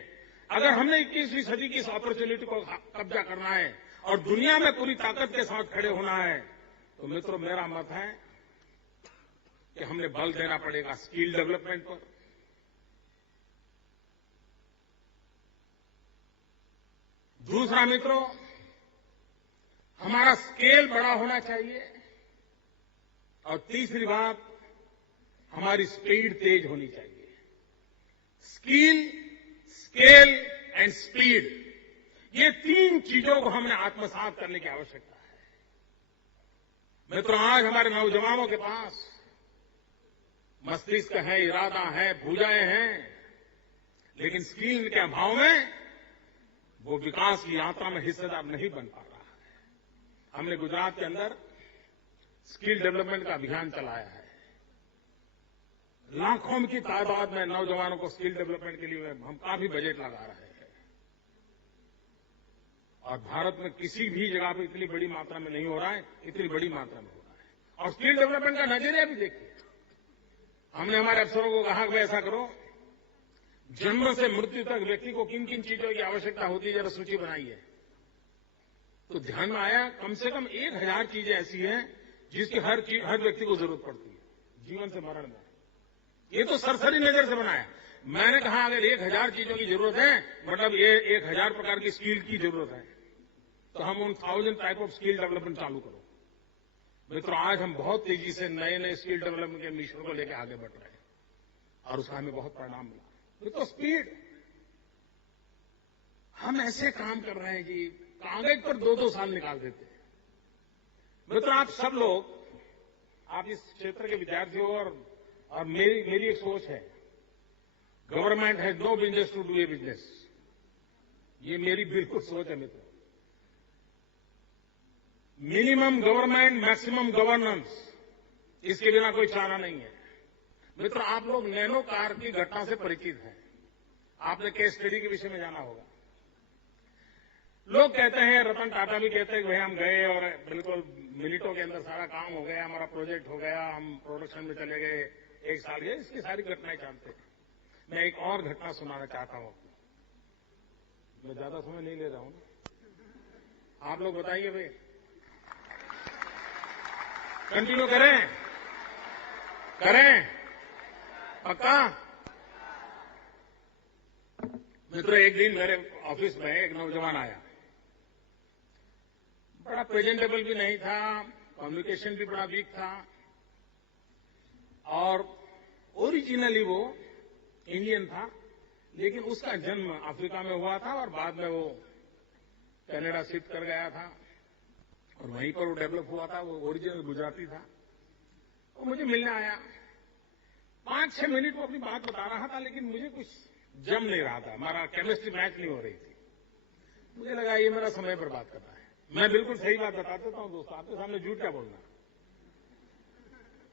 अगर हमने 21वीं सदी की इस अपॉर्चुनिटी को कब्जा करना है और दुनिया में पूरी ताकत के साथ खड़े होना है, तो मित्रों मेरा मत है कि हमने बल देना पड़ेगा स्किल डेवलपमेंट पर। दूसरा मित्रों, हमारा स्केल बड़ा होना चाहिए और तीसरी बात, हमारी स्पीड तेज होनी चाहिए। स्किल, स्केल एंड स्पीड, ये 3 चीजों को हमने आत्मसात करने की आवश्यकता है। मित्रों, आज हमारे नौजवानों के पास मस्तिष्क है, इरादा है, भुजाएं हैं, लेकिन स्किल के अभाव में वो विकास की यात्रा में हिस्सेदार नहीं बन पा रहा है। हमने गुजरात के अंदर स्किल डेवलपमेंट का अभियान चलाया है। लाखों की तादाद में नौजवानों को स्किल डेवलपमेंट के लिए हम काफी बजट लगा रहे हैं और भारत में किसी भी जगह पर इतनी बड़ी मात्रा में नहीं हो रहा है, इतनी बड़ी मात्रा में हो रहा है। और स्किल डेवलपमेंट का नजरिया भी देखिए। हमने हमारे अफसरों को कहा कि भाई ऐसा करो, जन्म से मृत्यु तक व्यक्ति को किन किन चीजों की आवश्यकता होती है जरा सूची बनाइए। तो ध्यान में आया कम से कम 1000 चीजें ऐसी हैं जिसकी हर व्यक्ति को जरूरत पड़ती है जीवन से मरण में। ये तो सरसरी नजर से बनाया। मैंने कहा अगर 1000 चीजों की जरूरत है मतलब ये 1000 प्रकार की स्किल की जरूरत है, तो हम उन 1000 टाइप ऑफ स्किल डेवलपमेंट चालू करो। मित्रों, आज हम बहुत तेजी से नए नए स्किल डेवलपमेंट के मिशन को लेकर आगे बढ़ रहे हैं और उसका हमें बहुत परिणाम मिला। तो स्पीड, हम ऐसे काम कर रहे हैं कि कागज पर 2-2 साल निकाल देते हैं। मित्रों, आप सब लोग, आप इस क्षेत्र के विद्यार्थी हो और मेरी एक सोच है, government has no business to do a business. ये मेरी बिल्कुल सोच है मित्रों। मिनिमम गवर्नमेंट, मैक्सिमम गवर्नेंस, इसके बिना कोई चारा नहीं है। मित्रों, आप लोग नैनो कार की घटना से परिचित हैं। आपने केस स्टडी के विषय में जाना होगा। लोग कहते हैं, रतन टाटा भी कहते हैं कि भाई हम गए और बिल्कुल मिनटों के अंदर सारा काम हो गया, हमारा प्रोजेक्ट हो गया, हम प्रोडक्शन में चले गए, 1 साल गए। इसकी सारी घटनाएं जानते हैं। मैं एक और घटना सुनाना चाहता हूं। मैं ज्यादा समय नहीं ले रहा हूं ना। आप लोग बताइए भाई, कंटिन्यू करें पक्का? मित्रों, एक दिन मेरे ऑफिस में एक नौजवान आया। बड़ा प्रेजेंटेबल भी नहीं था, कम्युनिकेशन भी बड़ा वीक था और ओरिजिनली वो इंडियन था, लेकिन उसका जन्म अफ्रीका में हुआ था और बाद में वो कनाडा शिफ्ट कर गया था और वहीं पर वो डेवलप हुआ था। वो ओरिजिनल गुजराती था। वो मुझे मिलने आया। 5-6 मिनट वो अपनी बात बता रहा था, लेकिन मुझे कुछ जम नहीं रहा था। हमारा केमिस्ट्री मैच नहीं हो रही थी। मुझे लगा ये मेरा समय बर्बाद करता है। मैं बिल्कुल सही बात बता देता हूं दोस्तों, आपके सामने झूठ क्या बोलना।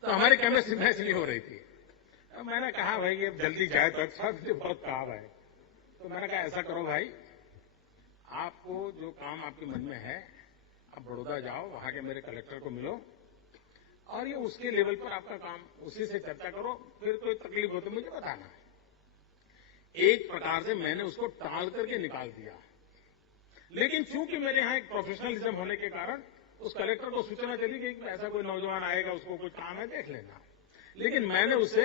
तो हमारी केमिस्ट्री मैच नहीं हो रही थी। तो मैंने कहा भाई ये जल्दी जाए तो अच्छा, मुझे बहुत काम है। तो मैंने कहा ऐसा करो भाई, आपको जो काम आपके मन में है, आप बड़ौदा जाओ, वहां के मेरे कलेक्टर को मिलो और ये उसके लेवल पर आपका काम, उसी से चर्चा करो। फिर कोई तकलीफ हो तो मुझे बताना। एक प्रकार से मैंने उसको टाल करके निकाल दिया, लेकिन चूंकि मेरे यहां एक प्रोफेशनलिज्म होने के कारण उस कलेक्टर को सूचना चली गई कि ऐसा कोई नौजवान आएगा, उसको कुछ काम है, देख लेना। लेकिन मैंने उसे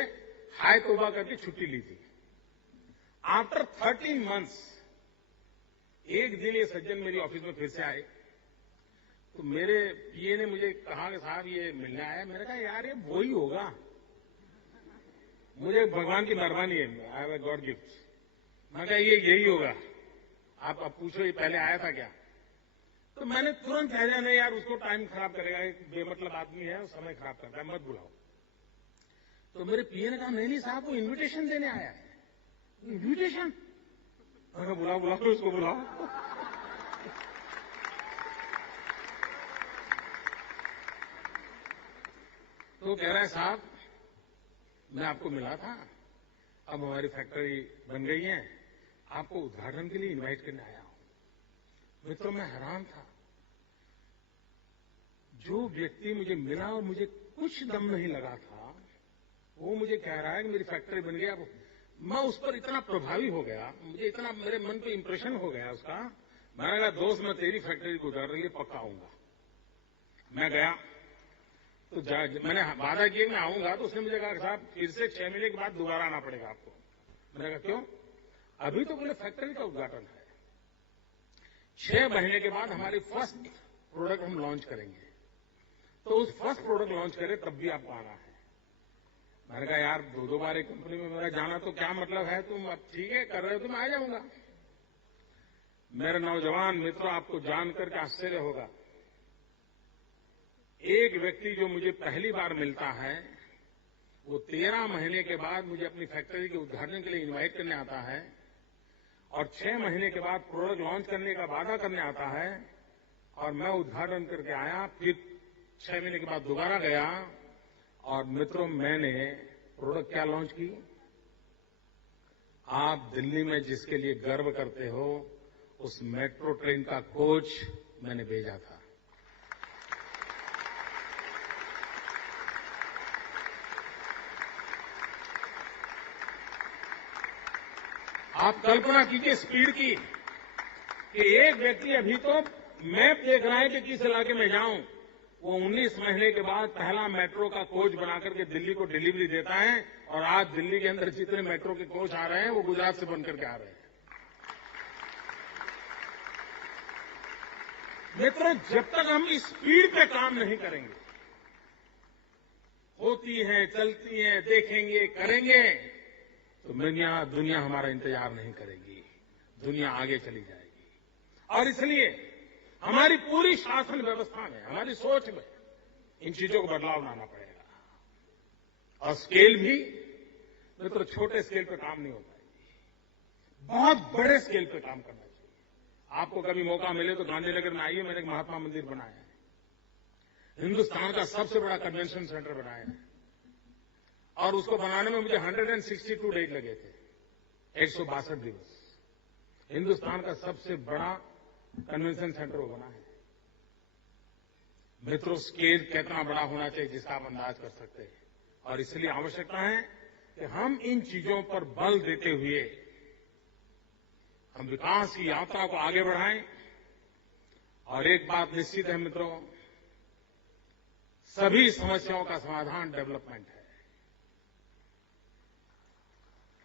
हाय तौबा करके छुट्टी ली थी। आफ्टर 13 मंथ्स एक दिन ये सज्जन मेरी ऑफिस में फिर से आए। तो मेरे पीए ने मुझे कहा कि साहब ये मिलने आया। मैंने कहा यार ये वो ही होगा, मुझे भगवान की मेहरबानी है, I have a god gift. मैंने कहा ये यही होगा, आप अब पूछो ये पहले आया था क्या। तो मैंने तुरंत कह दिया नहीं यार, उसको टाइम खराब करेगा, एक बेमतलब आदमी है, समय खराब करता है, मत बुलाओ। तो मेरे पीए ने कहा नहीं साहब वो इन्विटेशन देने आया है। इन्विटेशन? बुलाओ उसको बुलाओ। तो कह रहा है साहब मैं आपको मिला था, अब हमारी फैक्ट्री बन गई है, आपको उद्घाटन के लिए इनवाइट करने आया हूं। मित्रों, मैं हैरान था। जो व्यक्ति मुझे मिला और मुझे कुछ दम नहीं लगा था, वो मुझे कह रहा है कि मेरी फैक्ट्री बन गई। अब मैं उस पर इतना प्रभावी हो गया, मुझे इतना मेरे मन पे इंप्रेशन हो गया उसका। मैंने कहा दोस्त मैं तेरी फैक्ट्री को उधार रही है, पक्का आऊंगा। मैं गया तो मैंने वादा किया मैं आऊंगा। तो उसने मुझे कहा साहब फिर से 6 महीने के बाद दोबारा आना पड़ेगा आपको। मैंने कहा क्यों? अभी तो बोले फैक्ट्री का उद्घाटन है, 6 महीने के बाद हमारी फर्स्ट प्रोडक्ट हम लॉन्च करेंगे, तो उस फर्स्ट प्रोडक्ट लॉन्च करें तब भी आपको आना है। मैंने कहा यार 2 बार एक कंपनी में मेरा जाना तो क्या मतलब है, तुम अब ठीक है कर रहे हो तो मैं आ जाऊंगा। मेरे नौजवान मित्रों, आपको जानकर के आश्चर्य होगा, एक व्यक्ति जो मुझे पहली बार मिलता है वो 13 महीने के बाद मुझे अपनी फैक्ट्री के उद्घाटन के लिए इनवाइट करने आता है और 6 महीने के बाद प्रोडक्ट लॉन्च करने का वादा करने आता है और मैं उद्घाटन करके आया। फिर 6 महीने के बाद दोबारा गया और मित्रों मैंने प्रोडक्ट क्या लॉन्च की? आप दिल्ली में जिसके लिए गर्व करते हो उस मेट्रो ट्रेन का कोच मैंने भेजा था। आप कल्पना कीजिए स्पीड की कि एक व्यक्ति अभी तो मैप देख रहा है कि किस इलाके में जाऊं, वो 19 महीने के बाद पहला मेट्रो का कोच बना करके दिल्ली को डिलीवरी देता है और आज दिल्ली के अंदर जितने मेट्रो के कोच आ रहे हैं वो गुजरात से बनकर के आ रहे हैं। मित्रों, जब तक हम इस स्पीड पे काम नहीं करेंगे, होती है, चलती है, देखेंगे, करेंगे, तो दुनिया हमारा इंतजार नहीं करेगी, दुनिया आगे चली जाएगी। और इसलिए हमारी पूरी शासन व्यवस्था में, हमारी सोच में इन चीजों को बदलाव लाना पड़ेगा। और स्केल भी मित्रों छोटे स्केल पे काम नहीं हो पाएगी, बहुत बड़े स्केल पे काम करना चाहिए। आपको कभी मौका मिले तो गांधीनगर में आइए, मैंने एक महात्मा मंदिर बनाया है, हिंदुस्तान का सबसे बड़ा कन्वेंशन सेंटर बनाया है, और उसको बनाने में मुझे 162 डेज लगे थे, 162 दिवस। हिंदुस्तान का सबसे बड़ा कन्वेंशन सेंटर वो बना है। मित्रों, स्केल कितना बड़ा होना चाहिए जिसका आप अंदाज कर सकते हैं। और इसलिए आवश्यकता है कि हम इन चीजों पर बल देते हुए हम विकास की यात्रा को आगे बढ़ाएं। और एक बात निश्चित है मित्रों, सभी समस्याओं का समाधान डेवलपमेंट है।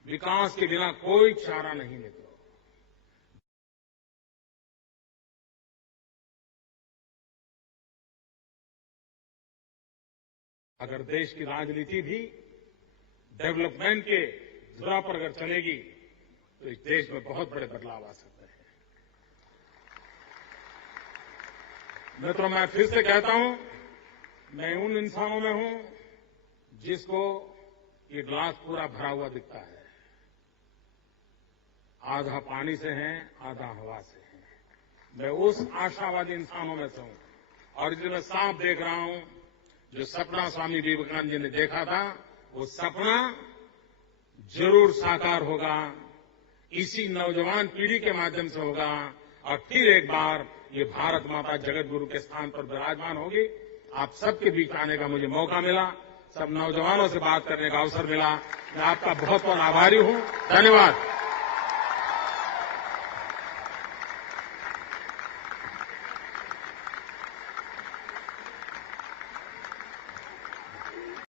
विकास के बिना कोई चारा नहीं मित्रों। अगर देश की राजनीति भी डेवलपमेंट के धुरा पर अगर चलेगी तो इस देश में बहुत बड़े बदलाव आ सकते हैं। मित्रों, मैं फिर से कहता हूं, मैं उन इंसानों में हूं जिसको ये ग्लास पूरा भरा हुआ दिखता है। आधा पानी से है, आधा हवा से है। मैं उस आशावादी इंसानों में से हूं। और जो मैं साफ देख रहा हूं, जो सपना स्वामी विवेकानंद जी ने देखा था, वो सपना जरूर साकार होगा। इसी नौजवान पीढ़ी के माध्यम से होगा और फिर एक बार ये भारत माता जगत गुरु के स्थान पर विराजमान होगी। आप सबके बीच आने का मुझे मौका मिला, सब नौजवानों से बात करने का अवसर मिला। मैं आपका बहुत बहुत आभारी हूं। धन्यवाद।